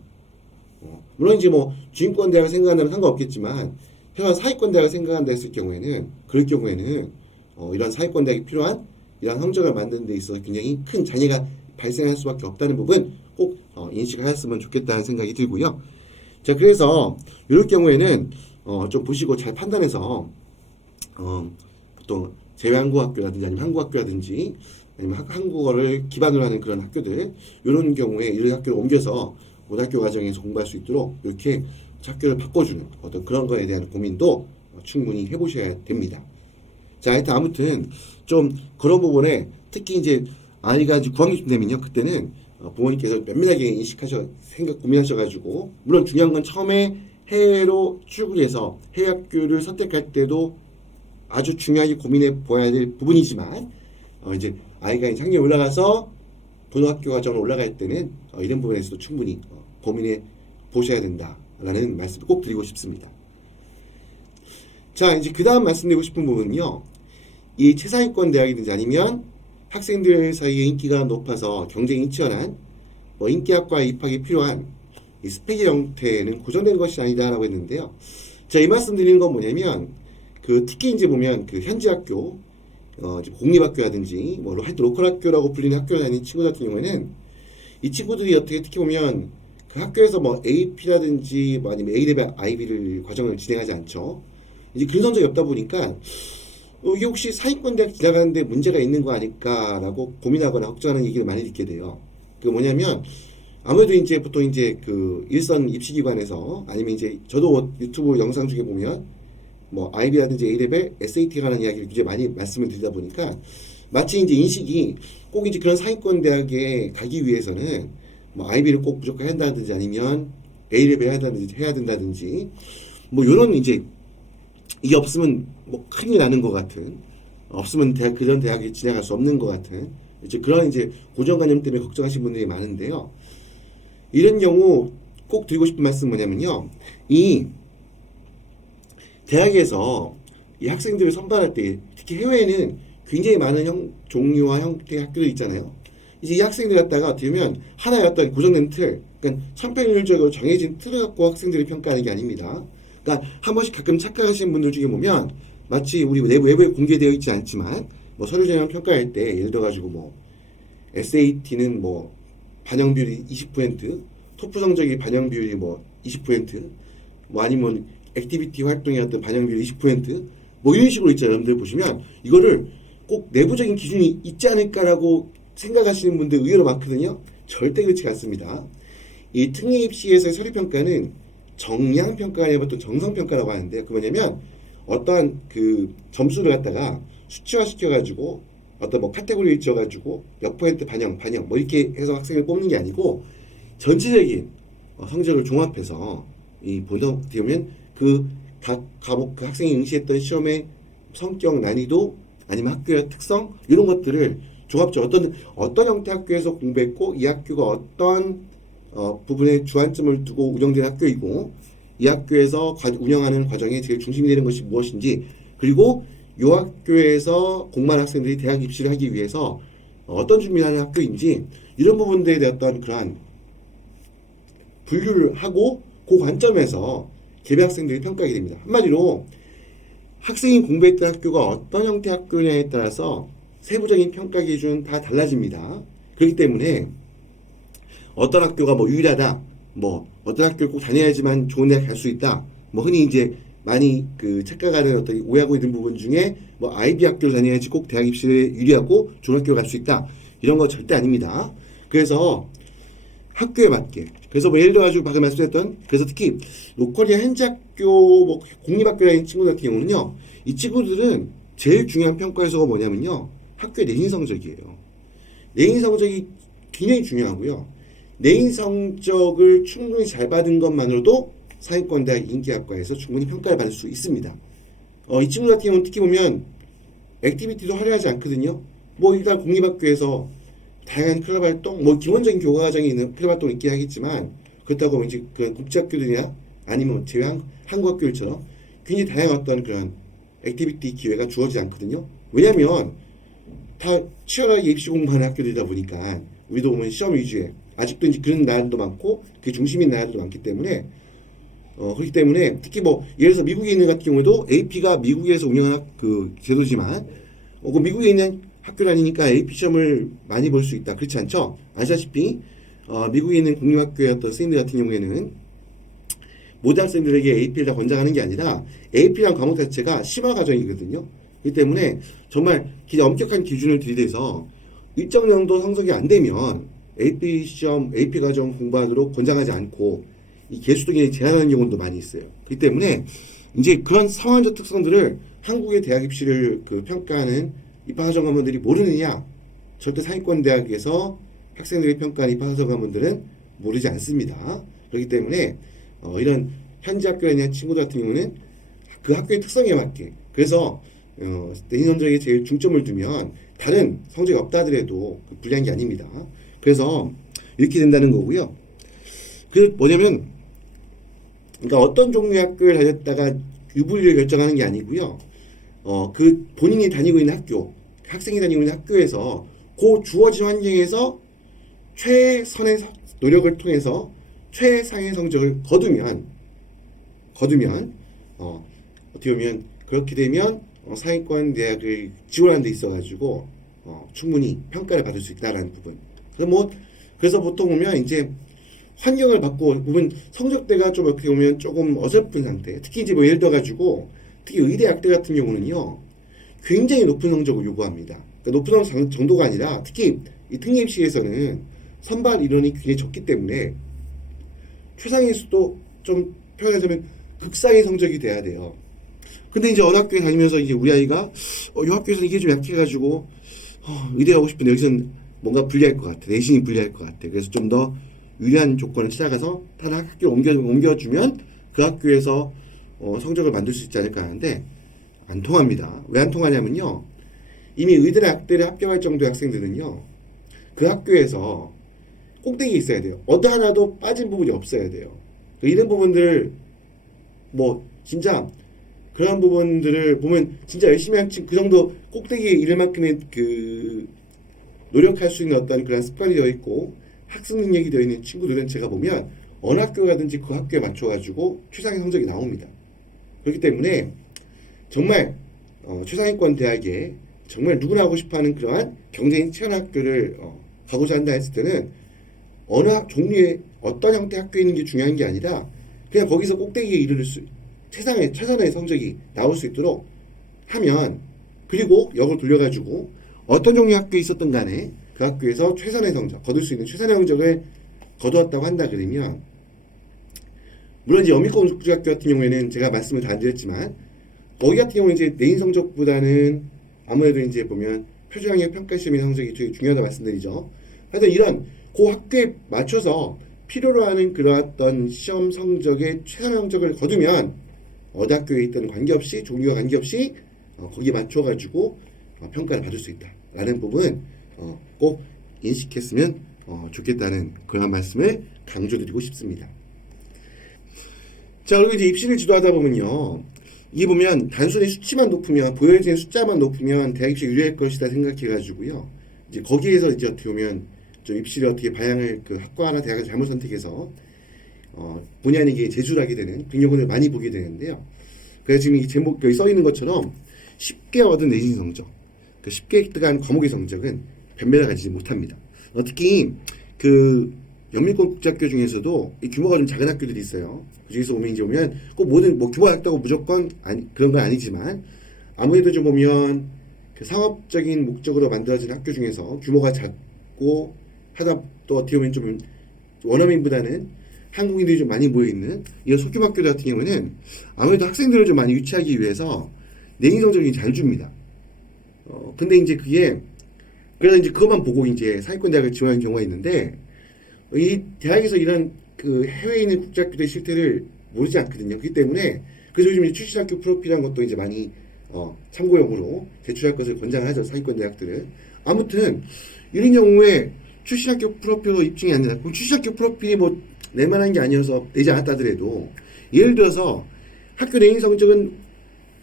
물론 이제 뭐 주인권 대학을 생각한다면 상관없겠지만 해외 사회권 대학을 생각한다 했을 경우에는 그럴 경우에는 이런 사회권 대학이 필요한 이런 성적을 만드는 데 있어서 굉장히 큰 장애가 발생할 수밖에 없다는 부분 꼭 인식하였으면 좋겠다는 생각이 들고요. 자, 그래서 이럴 경우에는 좀 보시고 잘 판단해서 보통 제외 한국 학교라든지 아니면 한국 학교라든지 아니면 한국어를 기반으로 하는 그런 학교들 이런 경우에 이런 학교를 옮겨서 고등학교 과정에서 공부할 수 있도록 이렇게 학교를 바꿔주는 어떤 그런 거에 대한 고민도 충분히 해보셔야 됩니다. 자, 하여튼 아무튼 좀 그런 부분에 특히 이제 아이가 이제 9학년쯤 되면요, 그때는 부모님께서 면밀하게 고민하셔가지고 물론 중요한 건 처음에 해외로 출국해서 해외 학교를 선택할 때도 아주 중요하게 고민해 보아야 될 부분이지만 이제 아이가 이제 학년이 올라가서 고등학교 과정으로 올라갈 때는 이런 부분에서도 충분히 고민해 보셔야 된다라는 말씀을 꼭 드리고 싶습니다. 자, 이제 그 다음 말씀드리고 싶은 부분은요, 이 최상위권 대학이든지 아니면 학생들 사이에 인기가 높아서 경쟁이 치열한 인기학과에 입학이 필요한 이 스펙의 형태는 고정된 것이 아니다라고 했는데요. 자, 이 말씀 드리는 건 뭐냐면 특히 이제 보면 현지 학교, 공립학교라든지 하여튼 로컬 학교라고 불리는 학교를 다니는 친구 같은 경우에는 이 친구들이 어떻게 특히 보면 그 학교에서 뭐 AP라든지 뭐 아니면 A레벨 IB를 과정을 진행하지 않죠. 이제 그런 성적이 없다 보니까 이게 혹시 사인권 대학 지나가는데 문제가 있는 거 아닐까라고 고민하거나 걱정하는 얘기를 많이 듣게 돼요. 그 뭐냐면 아무래도 이제 보통 이제 그 일선 입시기관에서 아니면 이제 저도 유튜브 영상 중에 보면 뭐 IB라든지 A레벨, SAT 가는 이야기를 굉장히 많이 말씀을 드리다 보니까 마치 이제 인식이 꼭 이제 그런 상위권 대학에 가기 위해서는 뭐 IB를 꼭 무조건 해야 한다든지 아니면 A레벨 해야 된다든지 뭐 이런 이제 이게 없으면 뭐 큰일 나는 것 같은 없으면 그런 대학에 진학할 수 없는 것 같은 이제 그런 이제 고정관념 때문에 걱정하시는 분들이 많은데요. 이런 경우 꼭 드리고 싶은 말씀 뭐냐면요. 이 대학에서 이 학생들을 선발할 때 특히 해외에는 굉장히 많은 종류와 형태의 학교들 있잖아요. 이제 이 학생들 갖다가 어떻게 보면 하나의 어떤 고정된 틀, 그러니까 천편일률적으로 정해진 틀을 갖고 학생들을 평가하는 게 아닙니다. 그러니까 한 번씩 가끔 착각하시는 분들 중에 보면 마치 우리 외부에 공개되어 있지 않지만 뭐 서류 전형 평가할 때 예를 들어 가지고 뭐 SAT는 뭐 반영 비율이 20%, 토프 성적이 반영 비율이 뭐 20%, 뭐 아니면 액티비티 활동의 어떤 반영 비율 20%뭐 이런 식으로 있잖아요. 여러분들 보시면 이거를 꼭 내부적인 기준이 있지 않을까라고 생각하시는 분들 의외로 많거든요. 절대 그렇지 않습니다. 이 특례 입시에서의 서류 평가는 정량 평가가 아니라 보통 정성 평가라고 하는데요. 그 뭐냐면 어떠한 그 점수를 갖다가 수치화 시켜가지고 어떤 뭐 카테고리를 지어가지고 몇 퍼센트 반영 뭐 이렇게 해서 학생을 뽑는 게 아니고 전체적인 성적을 종합해서 이 보다 보면 그 각 과목 그 학생이 응시했던 시험의 성격 난이도 아니면 학교의 특성 이런 것들을 종합적으로 어떤 형태 학교에서 공부했고 이 학교가 어떤 부분에 주안점을 두고 운영된 학교이고 이 학교에서 운영하는 과정에 제일 중심이 되는 것이 무엇인지 그리고 이 학교에서 공부한 학생들이 대학 입시를 하기 위해서 어떤 준비를 하는 학교인지 이런 부분들에 대한 어떤 그러한 분류를 하고 그 관점에서 개별 학생들이 평가하게 됩니다. 한마디로 학생이 공부했던 학교가 어떤 형태 학교냐에 따라서 세부적인 평가 기준 다 달라집니다. 그렇기 때문에 어떤 학교가 뭐 유일하다, 뭐 어떤 학교를 꼭 다녀야지만 좋은 대학 갈 수 있다, 뭐 흔히 이제 많이 그 착각하는 어떤 오해하고 있는 부분 중에 뭐 IB 학교를 다녀야지 꼭 대학 입시에 유리하고 좋은 학교를 갈 수 있다 이런 거 절대 아닙니다. 그래서 학교에 맞게 그래서 뭐 예를 들어가지고 방금 말씀드렸던 그래서 특히 로컬이나 현지학교 뭐 공립학교라는 친구들 같은 경우는요 이 친구들은 제일 중요한 평가 요소가 뭐냐면요 학교의 내신 성적이에요. 내신 성적이 굉장히 중요하고요. 내신 성적을 충분히 잘 받은 것만으로도 상위권 대학 인기학과에서 충분히 평가를 받을 수 있습니다. 이 친구 같은 경우는 특히 보면 액티비티도 화려하지 않거든요. 뭐 일단 공립학교에서 다양한 클럽 활동, 뭐 기본적인 교과 과정이 있는 클럽 활동이 있긴 하겠지만 그렇다고 이제 그 국제학교들이나 아니면 제외 한국 학교들처럼 굉장히 다양한 어떤 그런 액티비티 기회가 주어지지 않거든요. 왜냐하면 다 치열하게 입시 공부하는 학교들이다 보니까 우리도 보면 시험 위주의 아직도 이제 그런 나라들도 많고 그게 중심인 나라들도 많기 때문에 그렇기 때문에 특히 뭐 예를 들어서 미국에 있는 같은 경우에도 AP가 미국에서 운영하는 그 제도지만 그 미국에 있는 학교 다니니까 AP 시험을 많이 볼 수 있다. 그렇지 않죠? 아시다시피 미국에 있는 공립학교의 어떤 선생님들 같은 경우에는 모든 학생들에게 AP를 다 권장하는 게 아니라 AP라는 과목 자체가 심화 과정이거든요. 그렇기 때문에 정말 엄격한 기준을 들이대서 일정 정도 성적이 안 되면 AP 시험, AP 과정 공부하도록 권장하지 않고 이 개수 등에 제한하는 경우도 많이 있어요. 그렇기 때문에 이제 그런 상황적 특성들을 한국의 대학 입시를 그 평가하는 입학사정관분들이 모르느냐? 절대 상위권 대학에서 학생들이 평가하는 입학사정관분들은 모르지 않습니다. 그렇기 때문에 이런 현지 학교에 있는 친구들 같은 경우는 그 학교의 특성에 맞게 그래서 내신 성적에 제일 중점을 두면 다른 성적이 없다 하더라도 불리한 게 아닙니다. 그래서 이렇게 된다는 거고요. 그 뭐냐면 그러니까 어떤 종류의 학교를 다녔다가 유불리를 결정하는 게 아니고요. 그 본인이 다니고 있는 학교, 학생이 다니고 있는 학교에서 그 주어진 환경에서 최선의 노력을 통해서 최상의 성적을 거두면 어떻게 보면 그렇게 되면 상위권 대학을 지원하는 데 있어가지고 충분히 평가를 받을 수 있다라는 부분. 그래서 보통 보면 이제 환경을 바꾸고 보면 성적대가 좀 어떻게 보면 조금 어설픈 상태. 특히 이제 뭐 예를 들어 가지고 특히 의대 약대 같은 경우는요 굉장히 높은 성적을 요구합니다. 그러니까 높은 정도가 아니라 특히 이 특례입시에서는 선발 인원이 굉장히 적기 때문에 최상위 수도 좀 표현하자면 극상의 성적이 돼야 돼요. 근데 이제 어느 학교에 다니면서 이제 우리 아이가 이 학교에서는 이게 좀 약해가지고 의대 가고 싶은데 여기서는 뭔가 불리할 것 같아. 내신이 불리할 것 같아. 그래서 좀 더 유리한 조건을 찾아가서 다른 학교로 옮겨주면 그 학교에서 성적을 만들 수 있지 않을까 하는데 안 통합니다. 왜 안 통하냐면요. 이미 의대나 약대에 합격할 정도의 학생들은요. 그 학교에서 꼭대기에 있어야 돼요. 어디 하나도 빠진 부분이 없어야 돼요. 이런 부분들 뭐 진짜 그런 부분들을 보면 진짜 열심히 한 그 정도 꼭대기에 이를 만큼의 그 노력할 수 있는 어떤 그런 습관이 되어 있고 학습 능력이 되어 있는 친구들은 제가 보면 어느 학교 가든지 그 학교에 맞춰가지고 최상의 성적이 나옵니다. 그렇기 때문에 정말 최상위권 대학에 정말 누구나 하고 싶어하는 그러한 경쟁이 치열한 학교를 가고자 한다 했을 때는 어느 종류의 어떤 형태의 학교에 있는 게 중요한 게 아니라 그냥 거기서 꼭대기에 이르를 수 최선의 성적이 나올 수 있도록 하면 그리고 역을 돌려가지고 어떤 종류의 학교에 있었던 간에 그 학교에서 최선의 성적 거둘 수 있는 최선의 성적을 거두었다고 한다 그러면 물론 이제 영미권 국제학교 같은 경우에는 제가 말씀을 다 안 드렸지만 거기 같은 경우는 이제 내인 성적보다는 아무래도 이제 보면 표준학력 평가 시험의 성적이 되게 중요하다 말씀드리죠. 하여튼 이런 그 학교에 맞춰서 필요로 하는 그러한 시험 성적의 최선의 성적을 거두면 어디 학교에 있든 관계없이 종류와 관계없이 거기에 맞춰가지고 평가를 받을 수 있다라는 부분 꼭 인식했으면 좋겠다는 그런 말씀을 강조드리고 싶습니다. 자, 그리고 이제 입시를 지도하다 보면요. 이게 보면 단순히 수치만 높으면 보여지는 숫자만 높으면 대학 입시 유리할 것이다 생각해가지고요. 이제 거기에서 이제 어떻게 보면 좀 입시를 어떻게 방향을 그 학과나 대학을 잘못 선택해서 본의 아니게 재수를 하게 되는 그런 경우를 많이 보게 되는데요. 그래서 지금 이 제목 여기 써 있는 것처럼 쉽게 얻은 내신 성적, 그 쉽게 들어간 과목의 성적은 변별을 가지지 못합니다. 특히 그 영미권 국제학교 중에서도 이 규모가 좀 작은 학교들이 있어요. 그 중에서 보면 이제 보면 꼭 모든 뭐 규모가 작다고 무조건 그런 건 아니지만 아무래도 좀 보면 그 상업적인 목적으로 만들어진 학교 중에서 규모가 작고 하다 또 어떻게 보면 좀 원어민보다는 한국인들이 좀 많이 모여 있는 이런 소규모 학교 같은 경우는 아무래도 학생들을 좀 많이 유치하기 위해서 내신 성적이 잘 줍니다. 근데 이제 그게 그래서 이제 그것만 보고 이제 상위권 대학을 지원하는 경우가 있는데 이 대학에서 이런 그 해외에 있는 국제학교들의 실태를 모르지 않거든요. 그렇기 때문에 그래서 요즘 출신학교 프로필이라는 것도 이제 많이 참고용으로 제출할 것을 권장하죠. 상위권 대학들은. 아무튼 이런 경우에 출신학교 프로필로 입증이 안 된다. 그럼 출신학교 프로필이 뭐 낼만한 게 아니어서 내지 않았다 하더라도 예를 들어서 학교 내신 성적은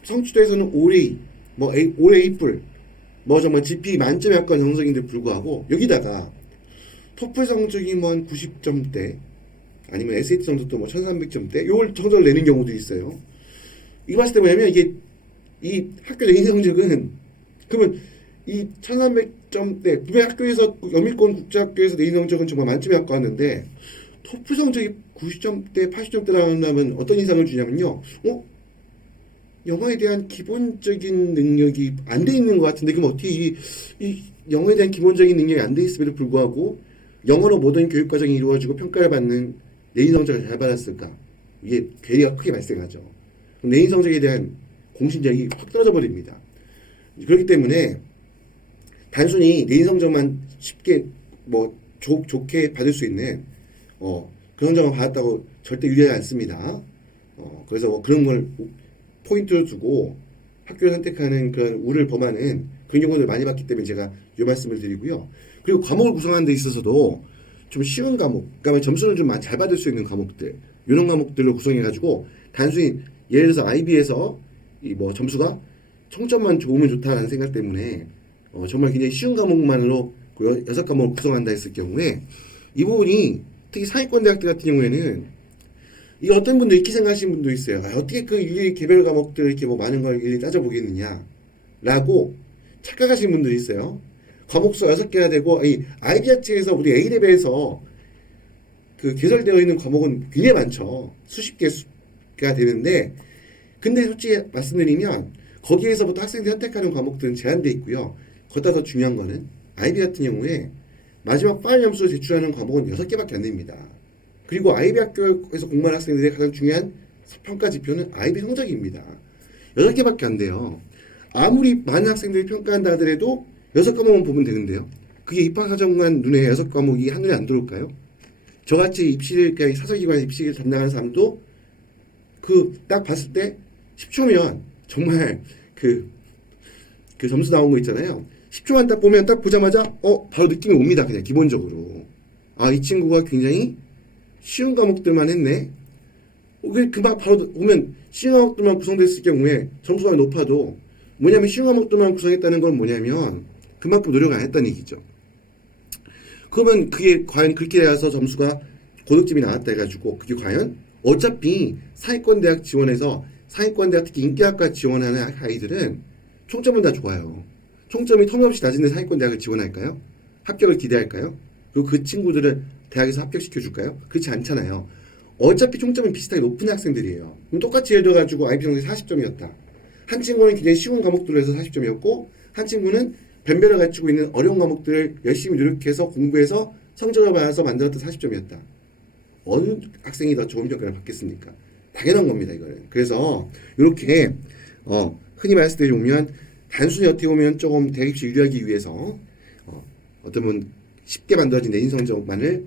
성취도에서는 올A, 뭐 올 A+, 뭐 정말 GP 만점에 가까운 정성인데 불구하고 여기다가 토플 성적이 뭐 한 90점대 아니면 SAT 성적도 뭐 1300점대 요걸 성적을 내는 경우도 있어요. 이거 봤을 때 뭐냐면 이게 이 학교 내신 성적은 그러면 이 1300점대 분명 학교에서 영미권 국제학교에서 내신 성적은 정말 만점에 가까웠는데 토플 성적이 90점대 80점대 나온다면 어떤 인상을 주냐면요. 영어에 대한 기본적인 능력이 안 돼 있는 것 같은데 그럼 어떻게 이 영어에 대한 기본적인 능력이 안 돼 있음에도 불구하고 영어로 모든 교육 과정이 이루어지고 평가를 받는 내신 성적을 잘 받았을까? 이게 괴리가 크게 발생하죠. 내신 성적에 대한 공신력이 확 떨어져 버립니다. 그렇기 때문에 단순히 내신 성적만 쉽게 뭐 좋게 받을 수 있는 그런 성적만 받았다고 절대 유리하지 않습니다. 그래서 뭐 그런 걸 포인트를 두고 학교를 선택하는 그런 우를 범하는 그런 경우를 많이 봤기 때문에 제가 이 말씀을 드리고요. 그리고 과목을 구성하는 데 있어서도 좀 쉬운 과목, 그러니까 점수를 좀 잘 받을 수 있는 과목들, 이런 과목들로 구성해가지고 단순히 예를 들어서 IB에서 이 뭐 점수가 청점만 좋으면 좋다라는 생각 때문에 정말 굉장히 쉬운 과목만으로 그 6과목을 구성한다 했을 경우에 이 부분이 특히 상위권 대학들 같은 경우에는 이 어떤 분도 이렇게 생각하시는 분도 있어요. 어떻게 그 일일이 개별 과목들 이렇게 뭐 많은 걸 일일이 따져보겠느냐라고 착각하시는 분들이 있어요. 과목 수 6개나 되고 이 IB 자체에서 우리 A레벨에서 그 개설되어 있는 과목은 굉장히 많죠. 수십 개가 되는데, 근데 솔직히 말씀드리면 거기에서부터 학생들이 선택하는 과목들은 제한돼 있고요. 거기다 더 중요한 거는 IB 같은 경우에 마지막 파이널 점수를 제출하는 과목은 6개밖에 안 됩니다. 그리고 IB 학교에서 공부하는 학생들의 가장 중요한 평가 지표는 IB 성적입니다. 6개밖에 안 돼요. 아무리 많은 학생들이 평가한다 하더라도 6과목만 보면 되는데요. 그게 입학사정관 눈에 6과목이 한눈에 안 들어올까요? 저같이 입시를, 그러니까 사설기관에서 입시를 담당하는 사람도 그 딱 봤을 때 10초면 정말 그 점수 나온 거 있잖아요. 10초만 딱 보면 딱 보자마자 바로 느낌이 옵니다. 그냥 기본적으로. 아, 이 친구가 굉장히 쉬운 과목들만 했네. 그막 바로 보면 쉬운 과목들만 구성됐을 경우에 점수가 높아도 뭐냐면 쉬운 과목들만 구성했다는 건 뭐냐면 그만큼 노력을 안 했다는 얘기죠. 그러면 그게 과연 그렇게 돼서 점수가 고득점이 나왔다 해가지고 그게 과연 어차피 상위권 대학 지원해서 상위권 대학 특히 인기학과 지원하는 아이들은 총점은 다 좋아요. 총점이 터무니없이 낮은데 상위권 대학을 지원할까요? 합격을 기대할까요? 그리고 그 친구들을 대학에서 합격시켜줄까요? 그렇지 않잖아요. 어차피 총점이 비슷하게 높은 학생들이에요. 그럼 똑같이 예를 들어가지고 IB 성적이 40점이었다. 한 친구는 굉장히 쉬운 과목들로 해서 40점이었고 한 친구는 변별을 갖추고 있는 어려운 과목들을 열심히 노력해서 공부해서 성적을 받아서 만들었던 40점이었다. 어느 학생이 더 좋은 평가를 받겠습니까? 당연한 겁니다, 이거는. 그래서 이렇게 흔히 말씀드리면 단순히 어떻게 보면 조금 대학 입시 유리하기 위해서 어떤 분 쉽게 만들어진 내신 성적만을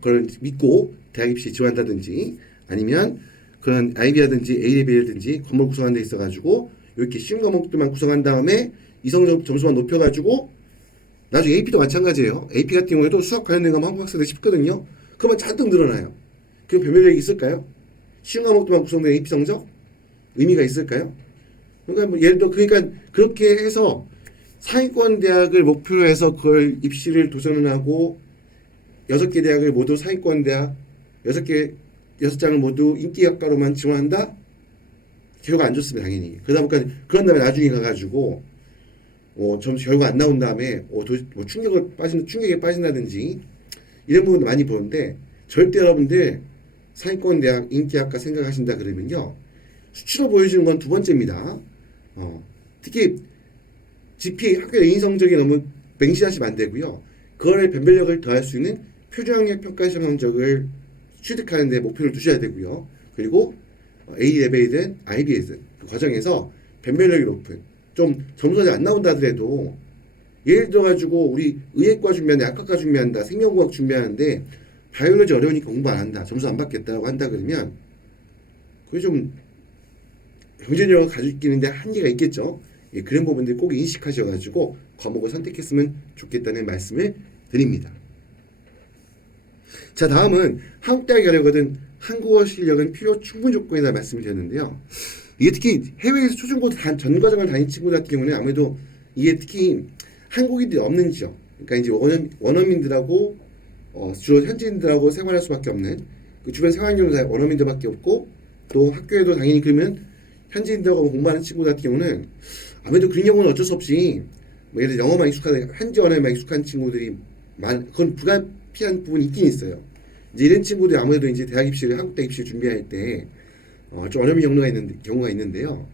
그걸 믿고 대학 입시 지원한다든지 아니면 그런 IB라든지 A레벨이라든지 과목 구성하는 데 있어가지고 이렇게 쉬운 과목들만 구성한 다음에 이성적 점수만 높여가지고 나중에 AP도 마찬가지예요. AP 같은 경우에도 수학 관련된 거만 한국 학생들이 쉽거든요. 그러면 잔뜩 늘어나요. 그 변별력이 있을까요? 쉬운 과목들만 구성된 AP 성적? 의미가 있을까요? 그러니까 뭐 예를 들어 그러니까 그렇게 해서 상위권 대학을 목표로 해서 그걸 입시를 도전을 하고 6개 대학을 모두 상위권 대학 6장을 모두 인기학과로만 지원한다? 결과 안 좋습니다, 당연히. 그러다 보니까 그런 다음에 나중에 가가지고 점수 결과 안 나온 다음에 충격에 빠진다든지 이런 부분도 많이 보는데 절대 여러분들 상위권 대학 인기학과 생각하신다 그러면요 수치로 보여주는 건 두 번째입니다. 특히 GPA 학교 A 성적이 너무 맹신하시면 안 되고요. 그거를 변별력을 더할 수 있는 표준학력 평가 시험 성적을 취득하는 데 목표를 두셔야 되고요. 그리고 A 레벨이든 IB든 그 과정에서 변별력이 높은 좀 점수가 안 나온다 하더라도 예를 들어가지고 우리 의예과 준비한다, 약학과 준비한다, 생명과학 준비하는데 바이올로지 어려우니까 공부 안 한다, 점수 안 받겠다고 한다 그러면 그게 좀 경쟁력을 가지기는데 한계가 있겠죠. 예, 그런 부분들 꼭 인식하셔가지고 과목을 선택했으면 좋겠다는 말씀을 드립니다. 자, 다음은 한국대학에 가려거든 한국어 실력은 필요 충분 조건이다 말씀을 드렸는데요. 이게 특히 해외에서 초중고 전 과정을 다닌 친구들 같은 경우는 아무래도 이게 특히 한국인들이 없는 지역, 그러니까 이제 원어민들하고 주로 현지인들하고 생활할 수밖에 없는 그 주변 생활용으로 다 원어민들밖에 없고 또 학교에도 당연히 그러면 현지인들하고 공부하는 친구들 같은 경우는 아무래도 그런 경우는 어쩔 수 없이 뭐 예를 들어 영어만 익숙한 현지 언어에만 익숙한 친구들이 그건 불가피한 부분이 있긴 있어요. 이제 이런 친구들이 아무래도 이제 대학 입시를 한국 대학 입시를 준비할 때 좀 어려운 경우가 있는데요.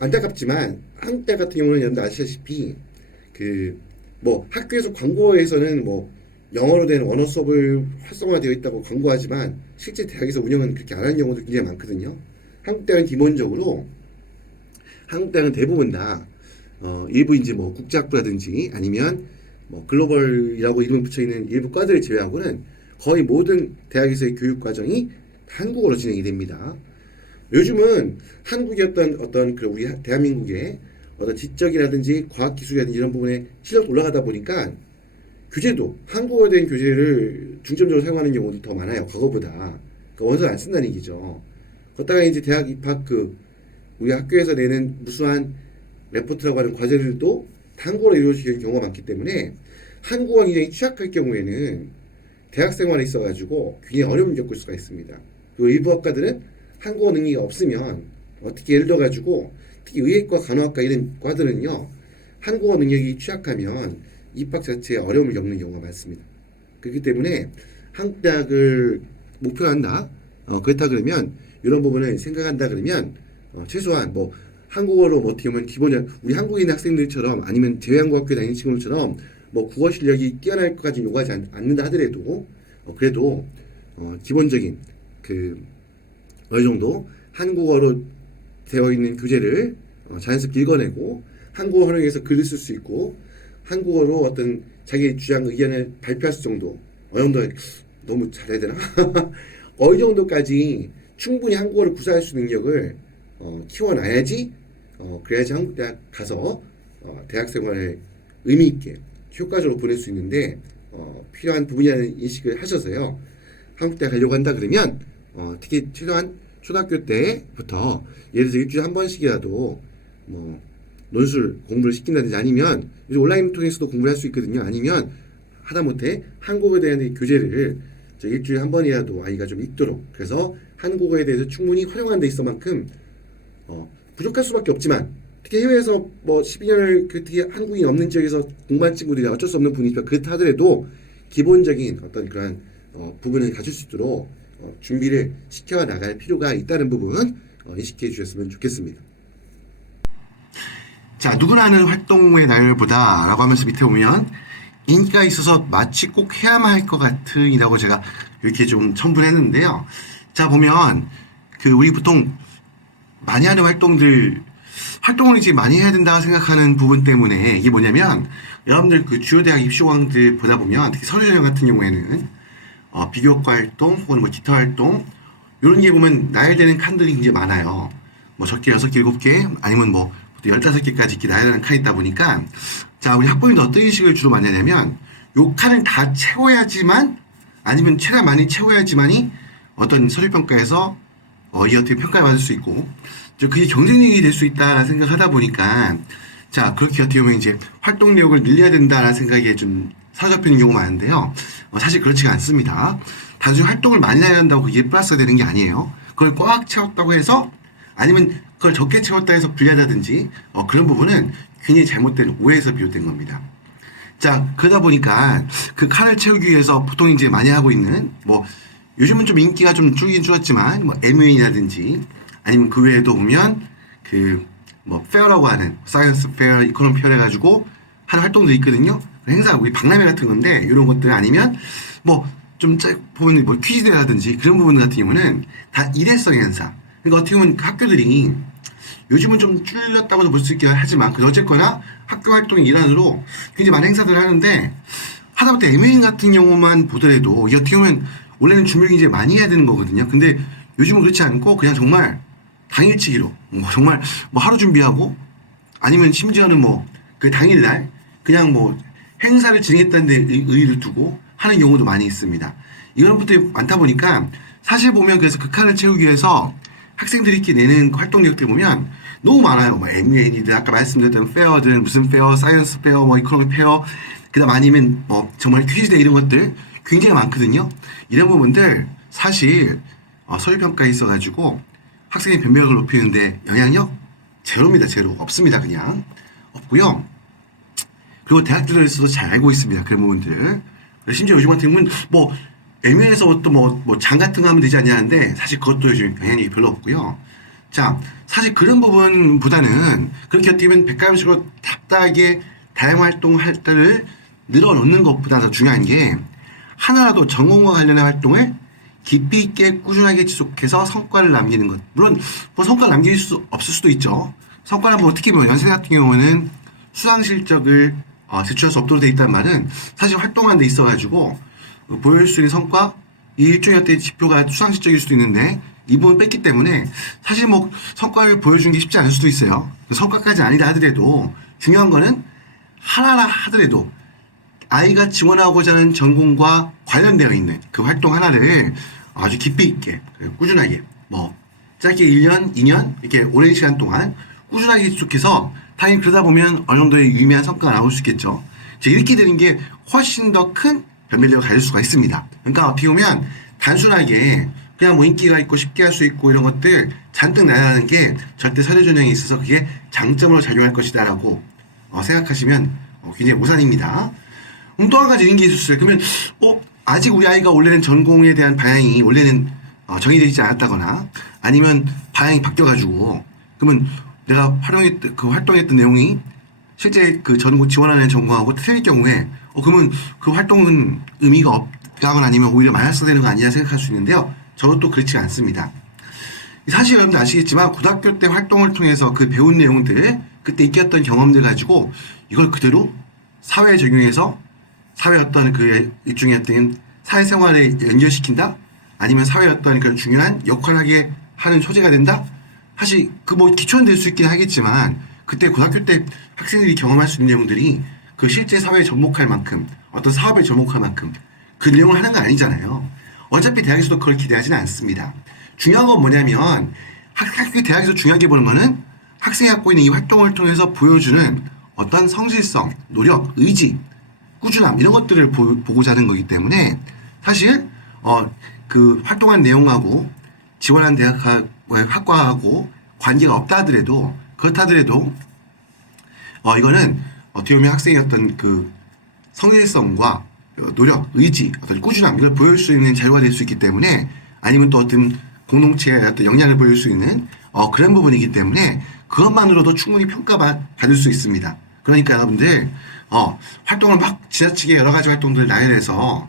안타깝지만 한국 대학 같은 경우는 여러분들 아시다시피 그 뭐 학교에서 광고에서는 뭐 영어로 된 언어 수업을 활성화되어 있다고 광고하지만 실제 대학에서 운영은 그렇게 안 하는 경우도 굉장히 많거든요. 한국 대학은 기본적으로 한국 대학은 대부분 다 일부 이제 뭐 국제학부라든지 아니면 뭐 글로벌이라고 이름 붙여 있는 일부 과들을 제외하고는 거의 모든 대학에서의 교육 과정이 한국어로 진행이 됩니다. 요즘은 한국의 어떤 그 우리 대한민국의 어떤 지적이라든지 과학기술이라든지 이런 부분에 실력도 올라가다 보니까 교재도 한국어에 대한 교재를 중점적으로 사용하는 경우도 더 많아요. 과거보다. 그러니까 원서를 안 쓴다는 얘기죠. 그러다가 이제 대학 입학 우리 학교에서 내는 무수한 레포트라고 하는 과제들도 한국어로 이루어지는 경우가 많기 때문에 한국어가 굉장히 취약할 경우에는 대학 생활에 있어가지고 굉장히 어려움을 겪을 수가 있습니다. 그리고 일부 학과들은 한국어 능력이 없으면 어떻게 예를 들어가지고 특히 의예과, 간호학과 이런 과들은요 한국어 능력이 취약하면 입학 자체에 어려움을 겪는 경우가 많습니다. 그렇기 때문에 한국 대학을 목표로 한다. 그렇다 그러면 이런 부분을 생각한다 그러면 최소한 뭐 한국어로 뭐 어떻게 보면 기본이 우리 한국인 학생들처럼 아니면 제외한국학교 다니는 친구들처럼 뭐 국어 실력이 뛰어날 것까지 요구하지 않는다 하더라도 그래도 기본적인 그 어느 정도 한국어로 되어 있는 교재를 자연스럽게 읽어내고 한국어 활용해서 글을 쓸 수 있고 한국어로 어떤 자기 주장 의견을 발표할 수 정도 어느 정도 너무 잘해야 되나? 어느 정도까지 충분히 한국어를 구사할 수 있는 능력을 키워놔야지 그래야지 한국 대학 가서 대학 생활을 의미 있게 효과적으로 보낼 수 있는데 필요한 부분이라는 인식을 하셔서요. 한국 대학 가려고 한다 그러면 특히 최소한 초등학교 때부터 예를 들어 일주일에 한 번씩이라도 뭐 논술 공부를 시킨다든지 아니면 요즘 온라인 통해서도 공부를 할 수 있거든요. 아니면 하다못해 한국어에 대한 교재를 일주일에 한 번이라도 아이가 좀 읽도록 그래서 한국어에 대해서 충분히 활용하는 데 있어만큼 부족할 수밖에 없지만 특히 해외에서 뭐 12년을 특히 한국인 없는 지역에서 공부한 친구들이 어쩔 수 없는 분이니까 그렇다 하더라도 기본적인 어떤 그러한 부분을 가질 수 있도록 준비를 시켜 나갈 필요가 있다는 부분 인식해 주셨으면 좋겠습니다. 자, 누구나 하는 활동의 나열보다 라고 하면서 밑에 보면 인기가 있어서 마치 꼭 해야만 할 것 같은 이라고 제가 이렇게 좀 첨부를 했는데요. 자, 보면 우리 보통 많이 하는 활동을 이제 많이 해야 된다 생각하는 부분 때문에 이게 뭐냐면 여러분들 주요 대학 입시공항들 보다 보면 특히 서류 전형 같은 경우에는 비교과 활동 혹은 뭐 기타 활동 이런 게 보면 나열되는 칸들이 굉장히 많아요. 뭐 적게 6개, 7개 아니면 뭐 15개까지 이렇게 나열하는 칸이 있다 보니까 자, 우리 학부모님들 어떤 인식을 주로 많이 하냐면 요 칸을 다 채워야지만 아니면 최대한 많이 채워야지만이 어떤 서류평가에서 이 어떻게 평가를 받을 수 있고 그게 경쟁력이 될 수 있다라는 생각하다 보니까 자, 그렇게 어떻게 보면 이제 활동 내역을 늘려야 된다라는 생각에 좀 사로잡히는 경우가 많은데요. 사실 그렇지가 않습니다. 단순히 활동을 많이 해야 한다고 그게 플러스가 되는 게 아니에요. 그걸 꽉 채웠다고 해서 아니면 그걸 적게 채웠다 해서 불리하다든지 그런 부분은 굉장히 잘못된 오해에서 비롯된 겁니다. 자, 그러다 보니까 그 칸을 채우기 위해서 보통 이제 많이 하고 있는 뭐 요즘은 좀 인기가 좀 줄긴 줄었지만 뭐 MUN이라든지 아니면 그 외에도 보면 뭐 페어라고 하는 사이언스 페어, 이코노미 페어 해가지고 하는 활동들이 있거든요. 행사 우리 박람회 같은 건데 이런 것들 아니면 뭐 좀 보면 뭐 퀴즈대라든지 그런 부분 같은 경우는 다 일회성 행사. 그러니까 어떻게 보면 학교들이 요즘은 좀 줄였다고도 볼 수 있긴 하지만 어쨌거나 학교 활동의 일환으로 굉장히 많은 행사들을 하는데 하다못해 MUN 같은 경우만 보더라도 이 어떻게 보면 원래는 준비를 굉장히 많이 해야 되는 거거든요. 근데 요즘은 그렇지 않고 그냥 정말 당일치기로 정말 뭐 하루 준비하고 아니면 심지어는 뭐 그 당일날 그냥 뭐 행사를 진행했다는 데 의의를 두고 하는 경우도 많이 있습니다. 이런 것들이 많다 보니까 사실 보면 그래서 그 칸을 채우기 위해서 학생들이 이렇게 내는 활동 내역들 보면 너무 많아요. 뭐 MUN이든 아까 말씀드렸던 페어든 무슨 페어, 사이언스 페어, 뭐 이코노미 페어, 그다음 아니면 뭐 정말 퀴즈대 이런 것들 굉장히 많거든요. 이런 부분들 사실 서류평가에 있어가지고 학생의 변별력을 높이는데 영향력 제로입니다. 제로 없습니다. 그냥 없고요. 그리고 대학들에서도 잘 알고 있습니다. 그런 부분들. 심지어 요즘 같은 경우는 뭐 MU에서 또 뭐 장 같은 거 하면 되지 않냐는데 사실 그것도 요즘 영향력이 별로 없고요. 자, 사실 그런 부분보다는 그렇게 어떻게 보면 백과점식으로 답답하게 다양한 활동할 때를 늘어놓는 것보다 더 중요한 게 하나라도 전공과 관련한 활동을 깊이 있게 꾸준하게 지속해서 성과를 남기는 것. 물론 뭐 성과를 남길 수 없을 수도 있죠. 성과는 뭐 특히 뭐 연세 같은 경우는 수상 실적을 제출할 수 없도록 돼 있다는 말은 사실 활동하는 데 있어가지고 보여줄 수 있는 성과 이 일종의 어떤 지표가 수상 실적일 수도 있는데 이 부분 뺐기 때문에 사실 뭐 성과를 보여주는 게 쉽지 않을 수도 있어요. 성과까지 아니다 하더라도 중요한 거는 하나라 하더라도 아이가 지원하고자 하는 전공과 관련되어 있는 그 활동 하나를 아주 깊이 있게 꾸준하게 뭐 짧게 1년, 2년 이렇게 오랜 시간 동안 꾸준하게 지속해서 당연히 그러다 보면 어느 정도의 유의미한 성과가 나올 수 있겠죠. 이렇게 되는 게 훨씬 더 큰 변별력을 가질 수가 있습니다. 그러니까 어떻게 보면 단순하게 그냥 뭐 인기가 있고 쉽게 할 수 있고 이런 것들 잔뜩 나열하는 게 절대 서류 전형에 있어서 그게 장점으로 작용할 것이다라고 생각하시면 굉장히 오산입니다. 또 한 가지 이런 게 있었어요. 그러면 아직 우리 아이가 원래는 전공에 대한 방향이 원래는 정해지지 않았다거나 아니면 방향이 바뀌어가지고 그러면 내가 활동했던 내용이 실제 그 전공 지원하는 전공하고 틀릴 경우에 그러면 그 활동은 의미가 없다거나 아니면 오히려 마이너스 되는 거 아니냐 생각할 수 있는데요. 저도 또 그렇지 않습니다. 사실 여러분들 아시겠지만 고등학교 때 활동을 통해서 그 배운 내용들 그때 익혔던 경험들 가지고 이걸 그대로 사회에 적용해서 사회 어떤 그 일종의 어떤 사회생활에 연결시킨다? 아니면 사회 어떤 그런 중요한 역할을 하게 하는 소재가 된다? 사실 그 뭐 기초는 될 수 있긴 하겠지만 그때 고등학교 때 학생들이 경험할 수 있는 내용들이 그 실제 사회에 접목할 만큼 어떤 사업에 접목할 만큼 그 내용을 하는 거 아니잖아요. 어차피 대학에서도 그걸 기대하지는 않습니다. 중요한 건 뭐냐면 학교 대학에서 중요하게 보는 거는 학생이 갖고 있는 이 활동을 통해서 보여주는 어떤 성실성, 노력, 의지, 꾸준함 이런 것들을 보고자 하는 거기 때문에 사실 그 활동한 내용하고 지원한 학과하고 관계가 없다 하더라도 그렇다 하더라도 이거는 어떻게 보면 학생의 어떤 그 성실성과 노력, 의지, 어떤 꾸준함 이걸 보여줄 수 있는 자료가 될 수 있기 때문에 아니면 또 어떤 공동체의 어떤 역량을 보여줄 수 있는 그런 부분이기 때문에 그것만으로도 충분히 평가받을 수 있습니다. 그러니까 여러분들 활동을 막 지나치게 여러 가지 활동들을 나열해서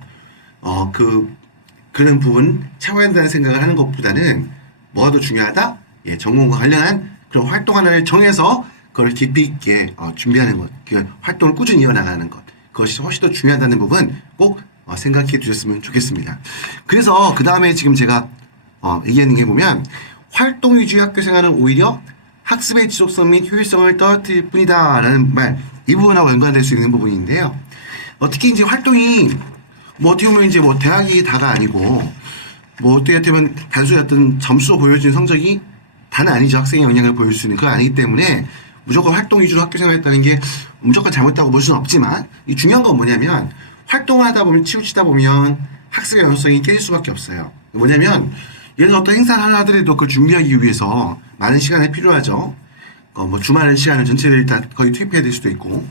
그런 부분 채워야 한다는 생각을 하는 것보다는 뭐가 더 중요하다? 예, 전공과 관련한 그런 활동 하나를 정해서 그걸 깊이 있게 준비하는 것, 그 활동을 꾸준히 이어나가는 것, 그것이 훨씬 더 중요하다는 부분 꼭 생각해 두셨으면 좋겠습니다. 그래서 그 다음에 지금 제가 얘기하는 게 보면 활동 위주의 학교 생활은 오히려 학습의 지속성 및 효율성을 떨어뜨릴 뿐이다 라는 말, 이 부분하고 연관될 수 있는 부분인데요. 특히 이제 활동이 어떻게 보면 이제 대학이 다가 아니고 어떻게 보면 단순히 어떤 점수로 보여주는 성적이 다는 아니죠. 학생의 역량을 보여줄 수 있는 그건 아니기 때문에 무조건 활동 위주로 학교 생활했다는 게 무조건 잘못다고 볼 수는 없지만 이 중요한 건 뭐냐면 활동을 하다 보면 치우치다 보면 학습의 연속성이 깨질 수밖에 없어요. 뭐냐면 예를 들어 어떤 행사를 하나 하더라도 그걸 준비하기 위해서 많은 시간이 필요하죠. 주말 시간을 전체를 다 거의 투입해야 될 수도 있고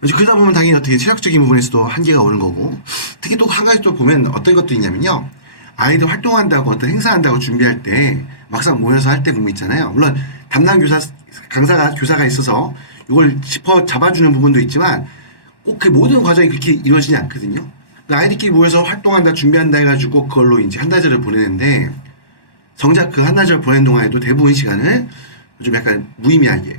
그러다 보면 당연히 어떻게 체력적인 부분에서도 한계가 오는 거고 특히 또 한 가지 또 보면 어떤 것도 있냐면요. 아이들 활동한다고 어떤 행사한다고 준비할 때 막상 모여서 할 때 보면 있잖아요. 물론 담당 교사가 있어서 이걸 잡아주는 부분도 있지만 꼭 그 모든 과정이 그렇게 이루어지지 않거든요. 아이들끼리 모여서 활동한다 준비한다 해가지고 그걸로 이제 한나절을 보내는데 정작 그 한나절 보낸 동안에도 대부분 시간을 좀 약간 무의미하게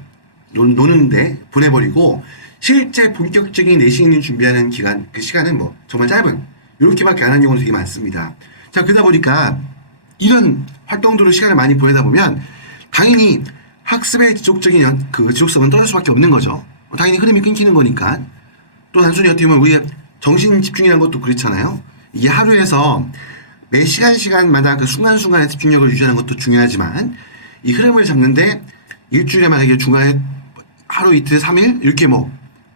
노는데 보내버리고 실제 본격적인 내신을 준비하는 기간 그 시간은 정말 짧은 이렇게밖에 안 하는 경우도 되게 많습니다. 자 그러다 보니까 이런 활동들로 시간을 많이 보내다 보면 당연히 학습의 지속적인 그 지속성은 떨어질 수밖에 없는 거죠. 당연히 흐름이 끊기는 거니까. 또 단순히 어떻게 보면 우리의 정신 집중이라는 것도 그렇잖아요. 이게 하루에서 매 시간마다 그 순간순간의 집중력을 유지하는 것도 중요하지만 이 흐름을 잡는데 일주일에 만약에 중간에 하루 이틀 3일 이렇게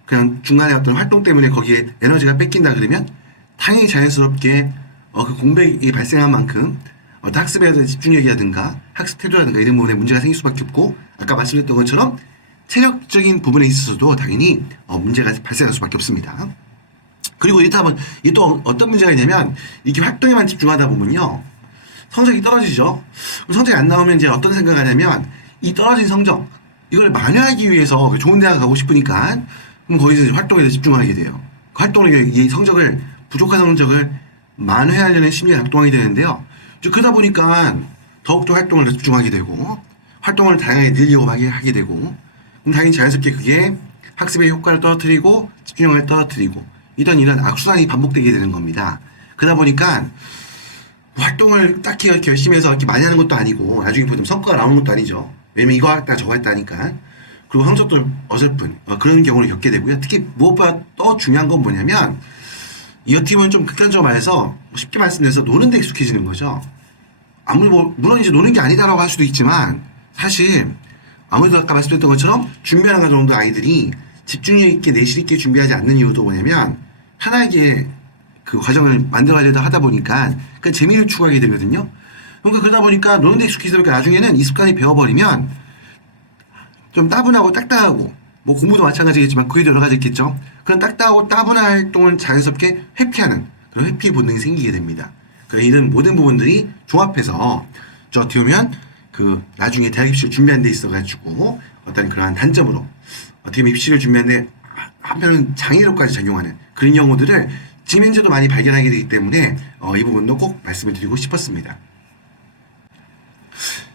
그냥 중간에 어떤 활동 때문에 거기에 에너지가 뺏긴다 그러면 당연히 자연스럽게 그 공백이 발생한 만큼 학습에 대한 집중력이라든가 학습 태도라든가 이런 부분에 문제가 생길 수밖에 없고 아까 말씀드렸던 것처럼 체력적인 부분에 있어서도 당연히 문제가 발생할 수밖에 없습니다. 그리고 이렇다 하면 이게 또 어떤 문제가 있냐면 이렇게 활동에만 집중하다 보면요 성적이 떨어지죠. 성적이 안 나오면 이제 어떤 생각을 하냐면 이 떨어진 성적 이걸 만회하기 위해서 좋은 대학 가고 싶으니까 그럼 거기서 활동에 집중하게 돼요. 그 활동을 이 성적을 부족한 성적을 만회하려는 심리가 작동하게 되는데요. 그러다 보니까 더욱더 활동을 집중하게 되고 활동을 다양하게 늘리고 하게 되고 그럼 당연히 자연스럽게 그게 학습의 효과를 떨어뜨리고 집중력을 떨어뜨리고 이런 악순환이 반복되게 되는 겁니다. 그러다 보니까 활동을 딱히 이렇게 열심히 해서 이렇게 많이 하는 것도 아니고 나중에 보면 성과가 나오는 것도 아니죠. 왜냐면 이거 했다 저거 했다 하니까. 그리고 성적도 어설픈 그런 경우를 겪게 되고요. 특히 무엇보다 더 중요한 건 뭐냐면 이 팀은 좀 극단적으로 말해서 쉽게 말씀드려서 노는 데 익숙해지는 거죠. 아무리 물론 이제 노는 게 아니다라고 할 수도 있지만 사실 아무래도 아까 말씀드렸던 것처럼 준비하는 과정도 아이들이 집중력 있게 내실 있게 준비하지 않는 이유도 뭐냐면 편하게 그 과정을 만들어가려다 하다 보니까 그 재미를 추구하게 되거든요. 그러니까 그러다 보니까 노는 데 익숙해지다 보니까 나중에는 이 습관이 배워버리면 좀 따분하고 딱딱하고 공부도 마찬가지겠지만 그게 여러 가지 있겠죠. 그런 딱딱하고 따분한 활동을 자연스럽게 회피하는 그런 회피 본능이 생기게 됩니다. 그러니까 이런 모든 부분들이 종합해서 저 어떻게 보면 그 나중에 대학 입시를 준비하는 데 있어가지고 어떤 그러한 단점으로 어떻게 보면 입시를 준비하는데 한편은 장애로까지 작용하는 그런 경우들을 지금 현재도 많이 발견하게 되기 때문에 이 부분도 꼭 말씀을 드리고 싶었습니다.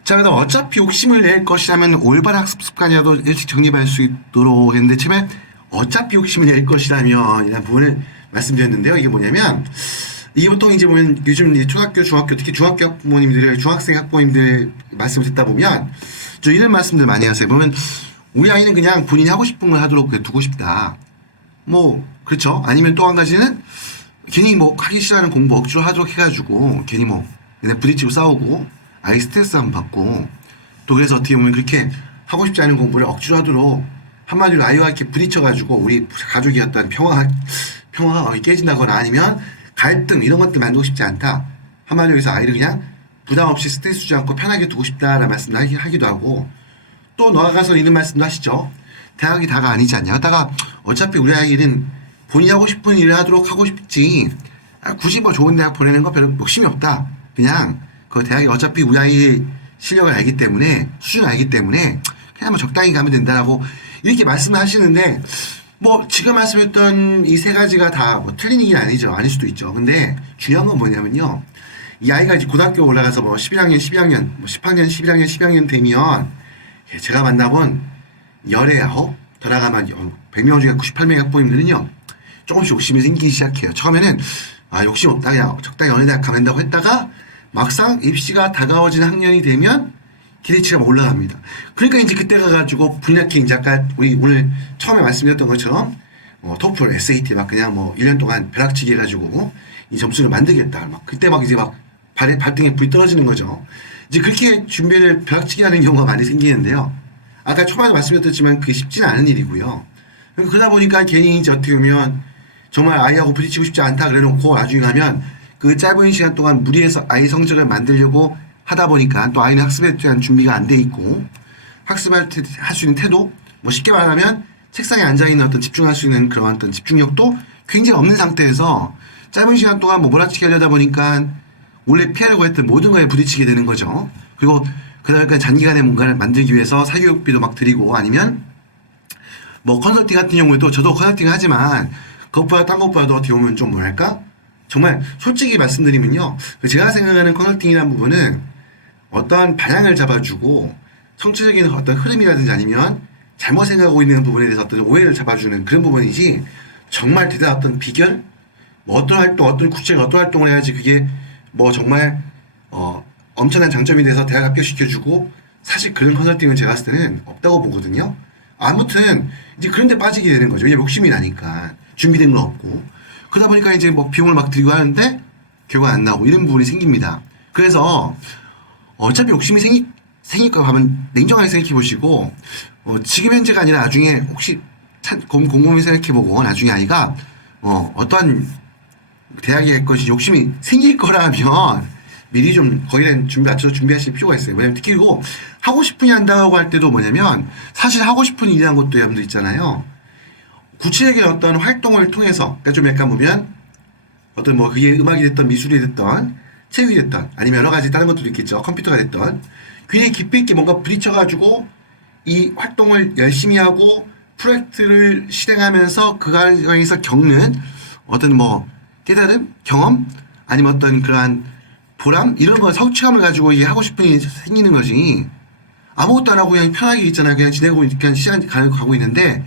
자, 그래서 어차피 욕심을 낼 것이라면 올바른 학습 습관이라도 일찍 정립할 수 있도록 했는데 처음에 어차피 욕심을 낼 것이라면 이라는 부분을 말씀드렸는데요. 이게 뭐냐면 이게 보통 이제 보면 요즘 이제 초등학교, 중학교, 특히 중학교 학부모님들, 중학생 학부모님들 말씀을 듣다 보면 저 이런 말씀들 많이 하세요. 보면 우리 아이는 그냥 본인이 하고 싶은 걸 하도록 두고 싶다. 뭐 그렇죠. 아니면 또 한 가지는 괜히 뭐 하기 싫어하는 공부 억지로 하도록 해가지고 괜히 뭐 그냥 부딪히고 싸우고 아이 스트레스 안 받고 또 그래서 어떻게 보면 그렇게 하고 싶지 않은 공부를 억지로 하도록 한마디로 아이와 이렇게 부딪혀가지고 우리 가족이 어떤 평화가 깨진다거나 아니면 갈등 이런 것들 만들고 싶지 않다. 한마디로 해서 아이를 그냥 부담 없이 스트레스 주지 않고 편하게 두고 싶다라는 말씀을 하기도 하고 또 나아가서 이런 말씀도 하시죠. 대학이 다가 아니지 않냐. 하다가 어차피 우리 아이는 본인이 하고 싶은 일을 하도록 하고 싶지 굳이 뭐 좋은 대학 보내는 거 별로 욕심이 없다. 그냥 그 대학이 어차피 우리 아이의 실력을 알기 때문에 수준을 알기 때문에 그냥 뭐 적당히 가면 된다라고 이렇게 말씀을 하시는데 뭐 지금 말씀했던 이 세 가지가 다 뭐 틀린 얘기는 아니죠. 아닐 수도 있죠. 근데 중요한 건 뭐냐면요. 이 아이가 이제 고등학교 올라가서 뭐 11학년, 12학년, 뭐 10학년, 11학년, 12학년 되면 제가 만나본 열에 아홉 더 나가면 100명 중에 98명의 학부모님들은요. 조금씩 욕심이 생기기 시작해요. 처음에는 욕심 없다. 그냥 적당히 어느 대학 가면 된다고 했다가 막상 입시가 다가워지는 학년이 되면 기대치가 막 올라갑니다. 그러니까 이제 그때 가가지고 분야키 이제 아까 우리 오늘 처음에 말씀드렸던 것처럼 토플, SAT 막 그냥 뭐 1년 동안 벼락치기 해가지고 이 점수를 만들겠다. 막 그때 막 이제 막 발등에 불이 떨어지는 거죠. 이제 그렇게 준비를 벼락치기 하는 경우가 많이 생기는데요. 아까 초반에 말씀드렸지만 그게 쉽지는 않은 일이고요. 그러다 보니까 괜히 이제 어떻게 보면 정말 아이하고 부딪히고 싶지 않다 그래놓고 나중에 가면 그 짧은 시간 동안 무리해서 아이 성적을 만들려고 하다 보니까 또 아이는 학습에 대한 준비가 안 돼 있고 학습할 수 있는 태도 뭐 쉽게 말하면 책상에 앉아있는 어떤 집중할 수 있는 그런 어떤 집중력도 굉장히 없는 상태에서 짧은 시간 동안 뭐 몰아치기 하려다 보니까 원래 피하려고 했던 모든 거에 부딪히게 되는 거죠. 그리고 그다음에 장기간에 뭔가를 만들기 위해서 사교육비도 막 드리고 아니면 뭐 컨설팅 같은 경우에도 저도 컨설팅 하지만 그것보다 딴 것보다도 어떻게 보면 좀 뭐랄까 정말 솔직히 말씀드리면요. 제가 생각하는 컨설팅이라는 부분은 어떠한 방향을 잡아주고 성취적인 어떤 흐름이라든지 아니면 잘못 생각하고 있는 부분에 대해서 어떤 오해를 잡아주는 그런 부분이지 정말 대단한 어떤 비결 뭐 어떤 활동 어떤 구체적인 어떤 활동을 해야지 그게 뭐 정말 엄청난 장점이 돼서 대학 합격시켜주고 사실 그런 컨설팅은 제가 봤을 때는 없다고 보거든요. 아무튼 이제 그런 데 빠지게 되는 거죠. 왜냐면 욕심이 나니까 준비된 거 없고 그러다 보니까 이제 뭐 비용을 막 들이고 하는데 결과 안 나오고 이런 부분이 생깁니다. 그래서 어차피 욕심이 생길 거 하면 냉정하게 생각해 보시고 지금 현재가 아니라 나중에 혹시 곰곰이 생각해 보고 나중에 아이가 어떠한 대학에 갈 것이 욕심이 생길 거라면 미리 좀 거기에 맞춰서 준비하실 필요가 있어요. 왜냐면 특히 그리고 하고 싶은 일 한다고 할 때도 뭐냐면 사실 하고 싶은 일이라는 것도 여러분들 있잖아요. 구체적인 어떤 활동을 통해서 그러니까 좀 약간 보면 어떤 뭐 그게 음악이 됐던 미술이 됐던 체육이 됐던 아니면 여러 가지 다른 것들도 있겠죠. 컴퓨터가 됐던 굉장히 깊이 있게 뭔가 부딪혀가지고 이 활동을 열심히 하고 프로젝트를 실행하면서 그 과정에서 겪는 어떤 뭐 깨달음, 경험 아니면 어떤 그러한 보람 이런 거 성취감을 가지고 이게 하고 싶은 일이 생기는 거지 아무것도 안 하고 그냥 편하게 있잖아요. 그냥 지내고 그냥 시간 가고 있는데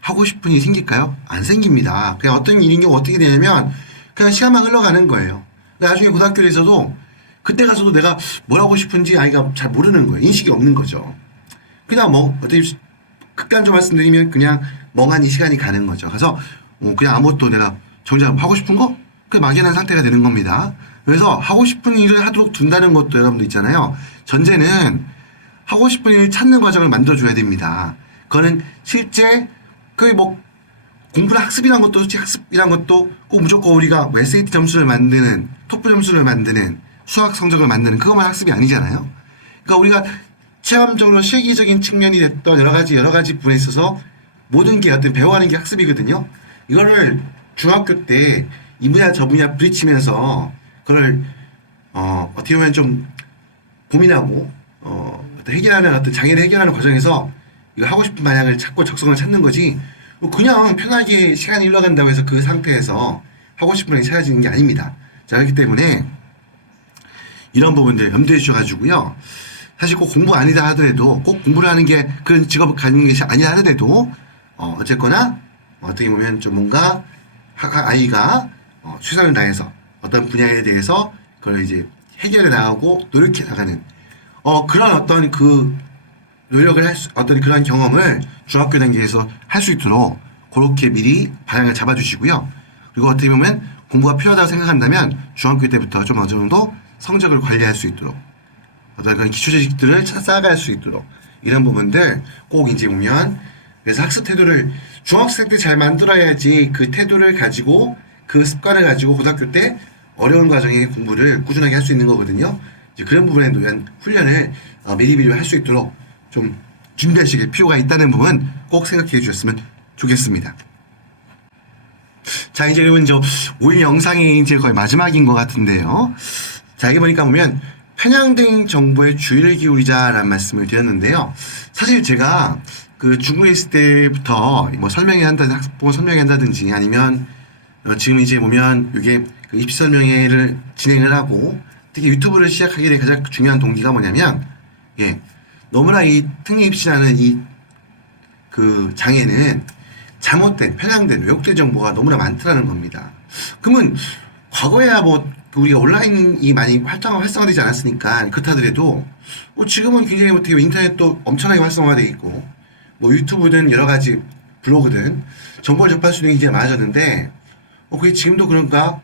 하고 싶은 일이 생길까요? 안 생깁니다. 그냥 어떤 일인 경우 어떻게 되냐면 그냥 시간만 흘러가는 거예요. 나중에 고등학교에서도 그때 가서도 내가 뭘 하고 싶은지 아이가 잘 모르는 거예요. 인식이 없는 거죠. 그냥 뭐 어떻게 극단적으로 말씀드리면 그냥 멍하니 시간이 가는 거죠. 그래서 그냥 아무것도 내가 정작 하고 싶은 거? 그냥 막연한 상태가 되는 겁니다. 그래서 하고 싶은 일을 하도록 둔다는 것도 여러분들 있잖아요. 전제는 하고 싶은 일을 찾는 과정을 만들어줘야 됩니다. 그거는 실제 뭐 공부나 학습이란 것도 꼭 무조건 우리가 SAT 점수를 만드는 토플 점수를 만드는 수학 성적을 만드는 그것만 학습이 아니잖아요. 그러니까 우리가 체험적으로 실기적인 측면이 됐던 여러 가지 부분에 있어서 모든 게 어떤 배워가는 게 학습이거든요. 이거를 중학교 때 이 분야 저 분야 부딪히면서 그걸 어떻게 보면 좀 고민하고 어떤 해결하는 어떤 장애를 해결하는 과정에서 이거 하고 싶은 방향을 찾고 적성을 찾는 거지 그냥 편하게 시간이 흘러간다고 해서 그 상태에서 하고 싶은 방향이 찾아지는 게 아닙니다. 자, 그렇기 때문에 이런 부분들 염두해 주셔가지고요. 사실 꼭 공부 아니다 하더라도 꼭 공부를 하는 게 그런 직업을 갖는 것이 아니다 하더라도 어쨌거나 어떻게 보면 좀 뭔가 아이가 최선을 다해서 어떤 분야에 대해서 그걸 이제 해결해 나가고 노력해 나가는 그런 어떤 그 노력을 어떤 그런 경험을 중학교 단계에서 할 수 있도록 그렇게 미리 방향을 잡아주시고요. 그리고 어떻게 보면 공부가 필요하다고 생각한다면 중학교 때부터 좀 어느 정도 성적을 관리할 수 있도록 어떤 그런 기초 지식들을 쌓아갈 수 있도록 이런 부분들 꼭 이제 보면 그래서 학습 태도를 중학생 때 잘 만들어야지 그 태도를 가지고 그 습관을 가지고 고등학교 때 어려운 과정의 공부를 꾸준하게 할 수 있는 거거든요. 이제 그런 부분에 대한 훈련을 미리미리 할 수 있도록 좀 준비하실 필요가 있다는 부분 꼭 생각해 주셨으면 좋겠습니다. 자, 이제 여러분 이제 오늘 영상이 이제 거의 마지막인 것 같은데요. 자, 여기 보니까 보면 편향된 정보에 주의를 기울이자라는 말씀을 드렸는데요. 사실 제가 그 중국에 있을 때부터 뭐 학습본을 설명회 한다든지 아니면 지금 이제 보면 이게 그 입시 설명회를 진행을 하고 특히 유튜브를 시작하게 된 가장 중요한 동기가 뭐냐면 너무나 이 특례 입시라는 이 그 장애는 잘못된 편향된 왜곡된 정보가 너무나 많다는 겁니다. 그러면 과거에야 뭐 우리가 온라인이 많이 활성화되지 않았으니까 그렇다더라도 지금은 굉장히 어떻게 인터넷도 엄청나게 활성화되어 있고 뭐 유튜브든 여러 가지 블로그든 정보를 접할 수 있는 게 이제 많아졌는데 그게 지금도 그런가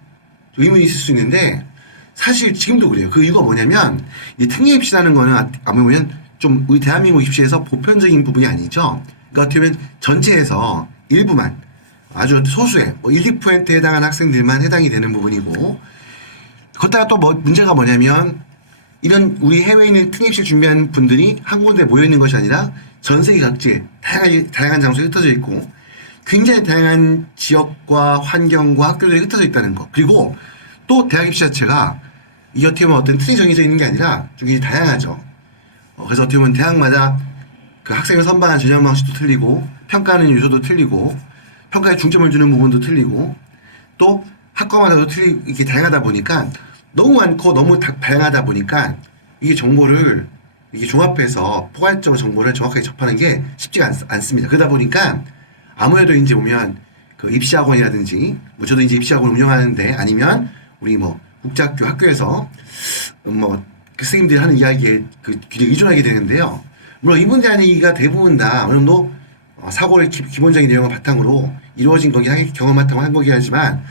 의문이 있을 수 있는데 사실 지금도 그래요. 그 이유가 뭐냐면 이 특례 입시라는 거는 보면 좀 우리 대한민국 입시에서 보편적인 부분이 아니죠. 그러니까 어떻게 보면 전체에서 일부만 아주 소수의 1, 2%에 해당하는 학생들만 해당이 되는 부분이고 걷다가 또 문제가 뭐냐면 이런 우리 해외에 있는 특례 입시를 준비하는 분들이 한 군데 모여 있는 것이 아니라 전 세계 각지에 다양한 장소에 흩어져 있고 굉장히 다양한 지역과 환경과 학교들이 흩어져 있다는 거. 그리고 또 대학 입시 자체가 이 어떻게 보면 어떤 틀이 정해져 있는 게 아니라 좀 굉장히 다양하죠. 그래서 어떻게 보면 대학마다 그 학생을 선발하는 전형 방식도 틀리고 평가하는 요소도 틀리고 평가에 중점을 주는 부분도 틀리고 또 학과마다도 이게 다양하다 보니까 너무 많고 너무 다양하다 보니까 이게 정보를 이게 종합해서 포괄적으로 정보를 정확하게 접하는 게 쉽지가 않습니다. 그러다 보니까 아무래도 이제 보면 그 입시학원이라든지 뭐 저도 이제 입시학원 운영하는데 아니면 우리 뭐 국제학교 학교에서 뭐 교수님들이 하는 이야기에 굉장히 의존하게 되는데요. 물론 이분들 하는 얘기가 대부분 다 어느 정도 사고를 기본적인 내용을 바탕으로 이루어진 거긴 경험 바탕으로 한 거긴 하지만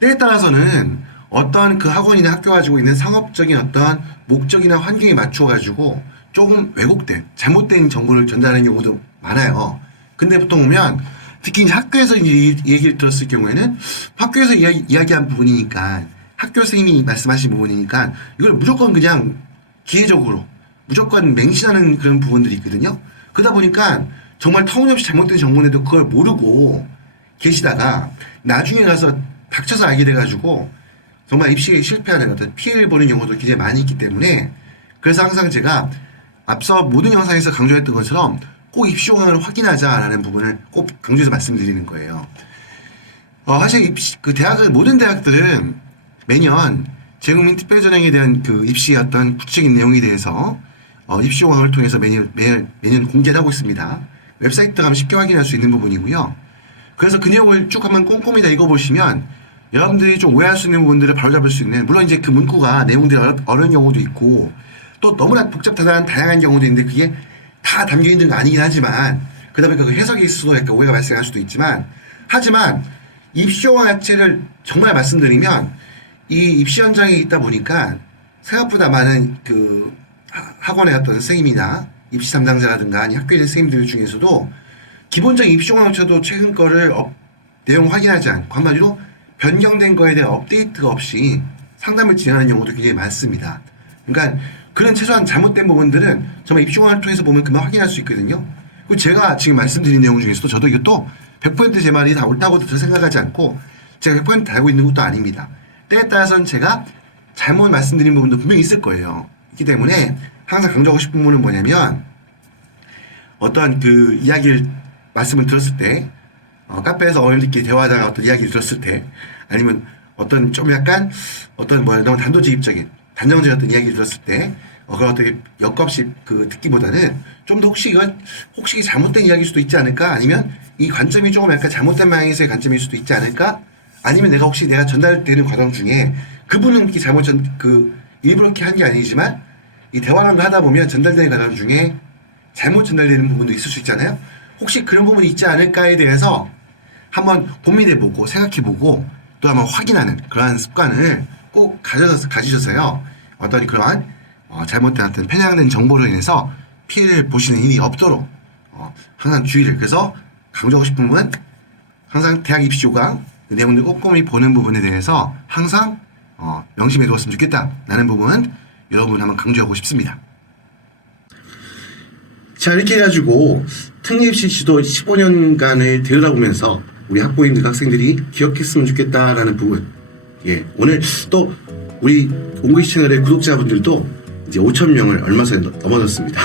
때에 따라서는 어떤 그 학원이나 학교가 가지고 있는 상업적인 어떤 목적이나 환경에 맞춰 가지고 조금 왜곡된 잘못된 정보를 전달하는 경우도 많아요. 근데 보통 보면 특히 이제 학교에서 이제 얘기를 들었을 경우에는 학교에서 이야기한 부분이니까 학교 선생님이 말씀하신 부분이니까 이걸 무조건 그냥 기회적으로 무조건 맹신하는 그런 부분들이 있거든요. 그러다 보니까 정말 터무니없이 잘못된 정보인데도 그걸 모르고 계시다가 나중에 가서 닥쳐서 알게 돼가지고 정말 입시에 실패하는 어떤 피해를 보는 경우도 굉장히 많이 있기 때문에 그래서 항상 제가 앞서 모든 영상에서 강조했던 것처럼 꼭 입시 용어를 확인하자라는 부분을 꼭 강조해서 말씀드리는 거예요. 사실 모든 대학들은 매년 재국민 특별전형에 대한 그 입시의 어떤 구체적인 내용에 대해서 입시 용어를 통해서 매년 공개를 하고 있습니다. 웹사이트 가면 쉽게 확인할 수 있는 부분이고요. 그래서 그 내용을 쭉 한번 꼼꼼히 다 읽어보시면 여러분들이 좀 오해할 수 있는 부분들을 바로잡을 수 있는 물론 이제 그 문구가 내용들이 어려운 경우도 있고 또 너무나 복잡하다는 다양한 경우도 있는데 그게 다 담겨 있는 거 아니긴 하지만 그러다 보니까 그 해석이 있어도 약간 오해가 발생할 수도 있지만 하지만 입시용어 자체를 정말 말씀드리면 이 입시 현장에 있다 보니까 생각보다 많은 그 학원의 어떤 선생님이나 입시 담당자라든가 아니 학교에 있는 선생님들 중에서도 기본적인 입시용어조차도 최근 거를 내용 확인하지 않고 한마디로 변경된 거에 대한 업데이트가 없이 상담을 진행하는 경우도 굉장히 많습니다. 그러니까 그런 최소한 잘못된 부분들은 정말 입시용어를 통해서 보면 금방 확인할 수 있거든요. 그리고 제가 지금 말씀드린 내용 중에서도 저도 이것도 100% 제 말이 다 옳다고 생각하지 않고 제가 100% 알고 있는 것도 아닙니다. 때에 따라서는 제가 잘못 말씀드린 부분도 분명히 있을 거예요. 그렇기 때문에 항상 강조하고 싶은 부분은 뭐냐면 어떠한 그 이야기를 말씀을 들었을 때 카페에서 어머님들끼리 대화하다가 어떤 이야기를 들었을 때 아니면 어떤 좀 약간 어떤 너무 단도직입적인 단정적인 어떤 이야기를 들었을 때 그걸 어떻게 역없이 그 듣기보다는 좀 더 혹시 잘못된 이야기일 수도 있지 않을까, 아니면 이 관점이 조금 약간 잘못된 방향에서의 관점일 수도 있지 않을까, 아니면 내가 전달되는 과정 중에 그분은 이렇게 일부러 이렇게 한 게 아니지만 이 대화를 하다 보면 전달되는 과정 중에 잘못 전달되는 부분도 있을 수 있잖아요. 혹시 그런 부분이 있지 않을까에 대해서 한번 고민해보고 생각해보고 또 한번 확인하는 그러한 습관을 꼭 가지셔서요. 어떤 그러한 잘못된 어떤 편향된 정보로 인해서 피해를 보시는 일이 없도록 항상 주의를. 그래서 강조하고 싶은 부분은 항상 대학 입시 조강 그 내용들 꼼꼼히 보는 부분에 대해서 항상 명심해 두었으면 좋겠다라는 부분 여러분 한번 강조하고 싶습니다. 자, 이렇게 해가지고 특례입시 지도 15년간을 되돌아보면서 우리 학부모님들 학생들이 기억했으면 좋겠다라는 부분. 예, 오늘 또 우리 옹글리시 채널의 구독자분들도 이제 5,000명을 얼마 전에 넘어졌습니다.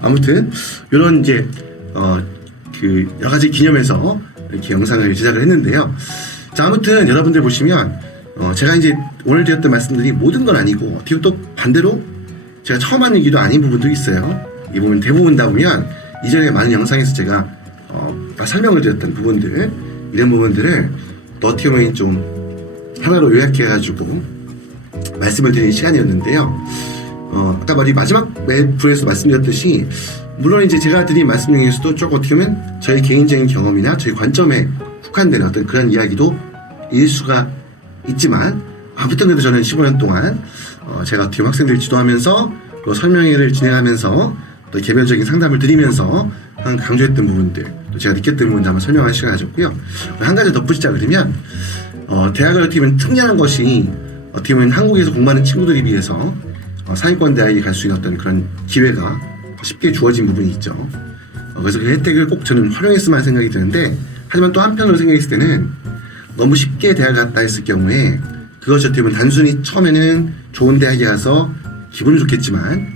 아무튼 이런 이제 그 여러 가지 기념해서 이렇게 영상을 제작을 했는데요. 자, 아무튼 여러분들 보시면 제가 이제 오늘 드렸던 말씀들이 모든 건 아니고 어떻게 또 반대로 제가 처음 하는 얘기도 아닌 부분도 있어요. 이 부분 대부분 다 보면 이전에 많은 영상에서 제가 설명을 드렸던 부분들, 이런 부분들을 또 어떻게 보면 좀 하나로 요약해가지고 말씀을 드리는 시간이었는데요. 아까 마지막 맵에서 말씀드렸듯이 물론 이제 제가 드린 말씀 중에서도 조금 어떻게 보면 저희 개인적인 경험이나 저희 관점에 국한되는 어떤 그런 이야기도 일 수가 있지만, 아무튼 그래도 저는 15년 동안 제가 어떻게 학생들 지도하면서 또 설명회를 진행하면서 또 개별적인 상담을 드리면서 항상 강조했던 부분들, 또 제가 느꼈던 부분들 한번 설명할 시간을 가졌고요. 한 가지 덧붙이자 그러면 대학을 어떻게 보면 특례한 것이 어떻게 보면 한국에서 공부하는 친구들에 비해서 상위권 대학에 갈 수 있는 어떤 그런 기회가 쉽게 주어진 부분이 있죠. 그래서 그 혜택을 꼭 저는 활용했으면 하는 생각이 드는데, 하지만 또 한편으로 생각했을 때는 너무 쉽게 대학 갔다 했을 경우에 그것이 어떻게 보면 단순히 처음에는 좋은 대학에 가서 기분이 좋겠지만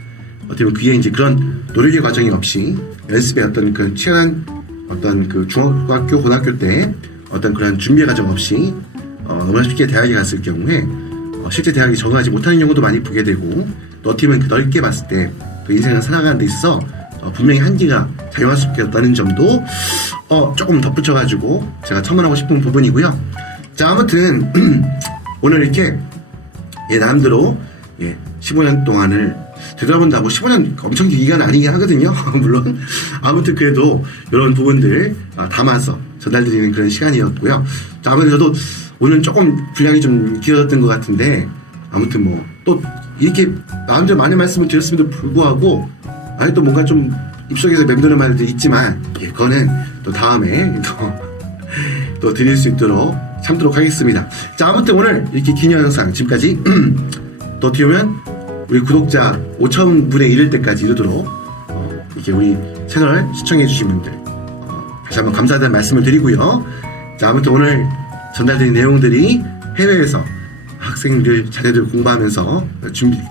어떻게 보면 그게 이제 그런 노력의 과정이 없이 연습의 어떤 그 치열한 어떤 그 중학교, 고등학교 때 어떤 그런 준비 과정 없이 너무나 쉽게 대학에 갔을 경우에 실제 대학에 적응하지 못하는 경우도 많이 보게 되고, 또 어떻게 보면 넓게 봤을 때 그 인생을 살아가는 데 있어서 분명히 한계가 자연스럽게 점도 조금 덧붙여가지고 제가 첨언하고 싶은 부분이고요. 자, 아무튼 오늘 이렇게 나름대로 15년 동안을 되돌아본다. 15년 엄청 긴 기간 아니긴 하거든요. 물론 아무튼 그래도 이런 부분들 담아서 전달드리는 그런 시간이었고요. 자, 아무튼 저도 오늘 조금 분량이 좀 길어졌던 것 같은데, 아무튼 또 이렇게 마음대로 많은 말씀을 드렸음에도 불구하고 아니 또 뭔가 좀 입속에서 맴도는 말도 있지만 그거는 또 다음에 또 드릴 수 있도록 참도록 하겠습니다. 자, 아무튼 오늘 이렇게 기념 영상 지금까지 또 어떻게 보면 우리 구독자 5,000분에 이를 때까지 이르도록 이렇게 우리 채널 시청해 주신 분들 다시 한번 감사하다는 말씀을 드리고요. 자, 아무튼 오늘 전달드린 내용들이 해외에서 학생들, 자녀들 공부하면서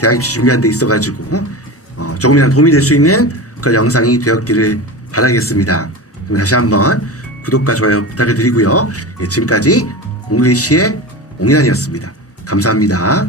대학 입시 준비하는 데 있어가지고 조금이라도 도움이 될 수 있는 그런 영상이 되었기를 바라겠습니다. 그럼 다시 한번 구독과 좋아요 부탁을 드리고요. 지금까지 옹글리시의 옹이란이었습니다. 감사합니다.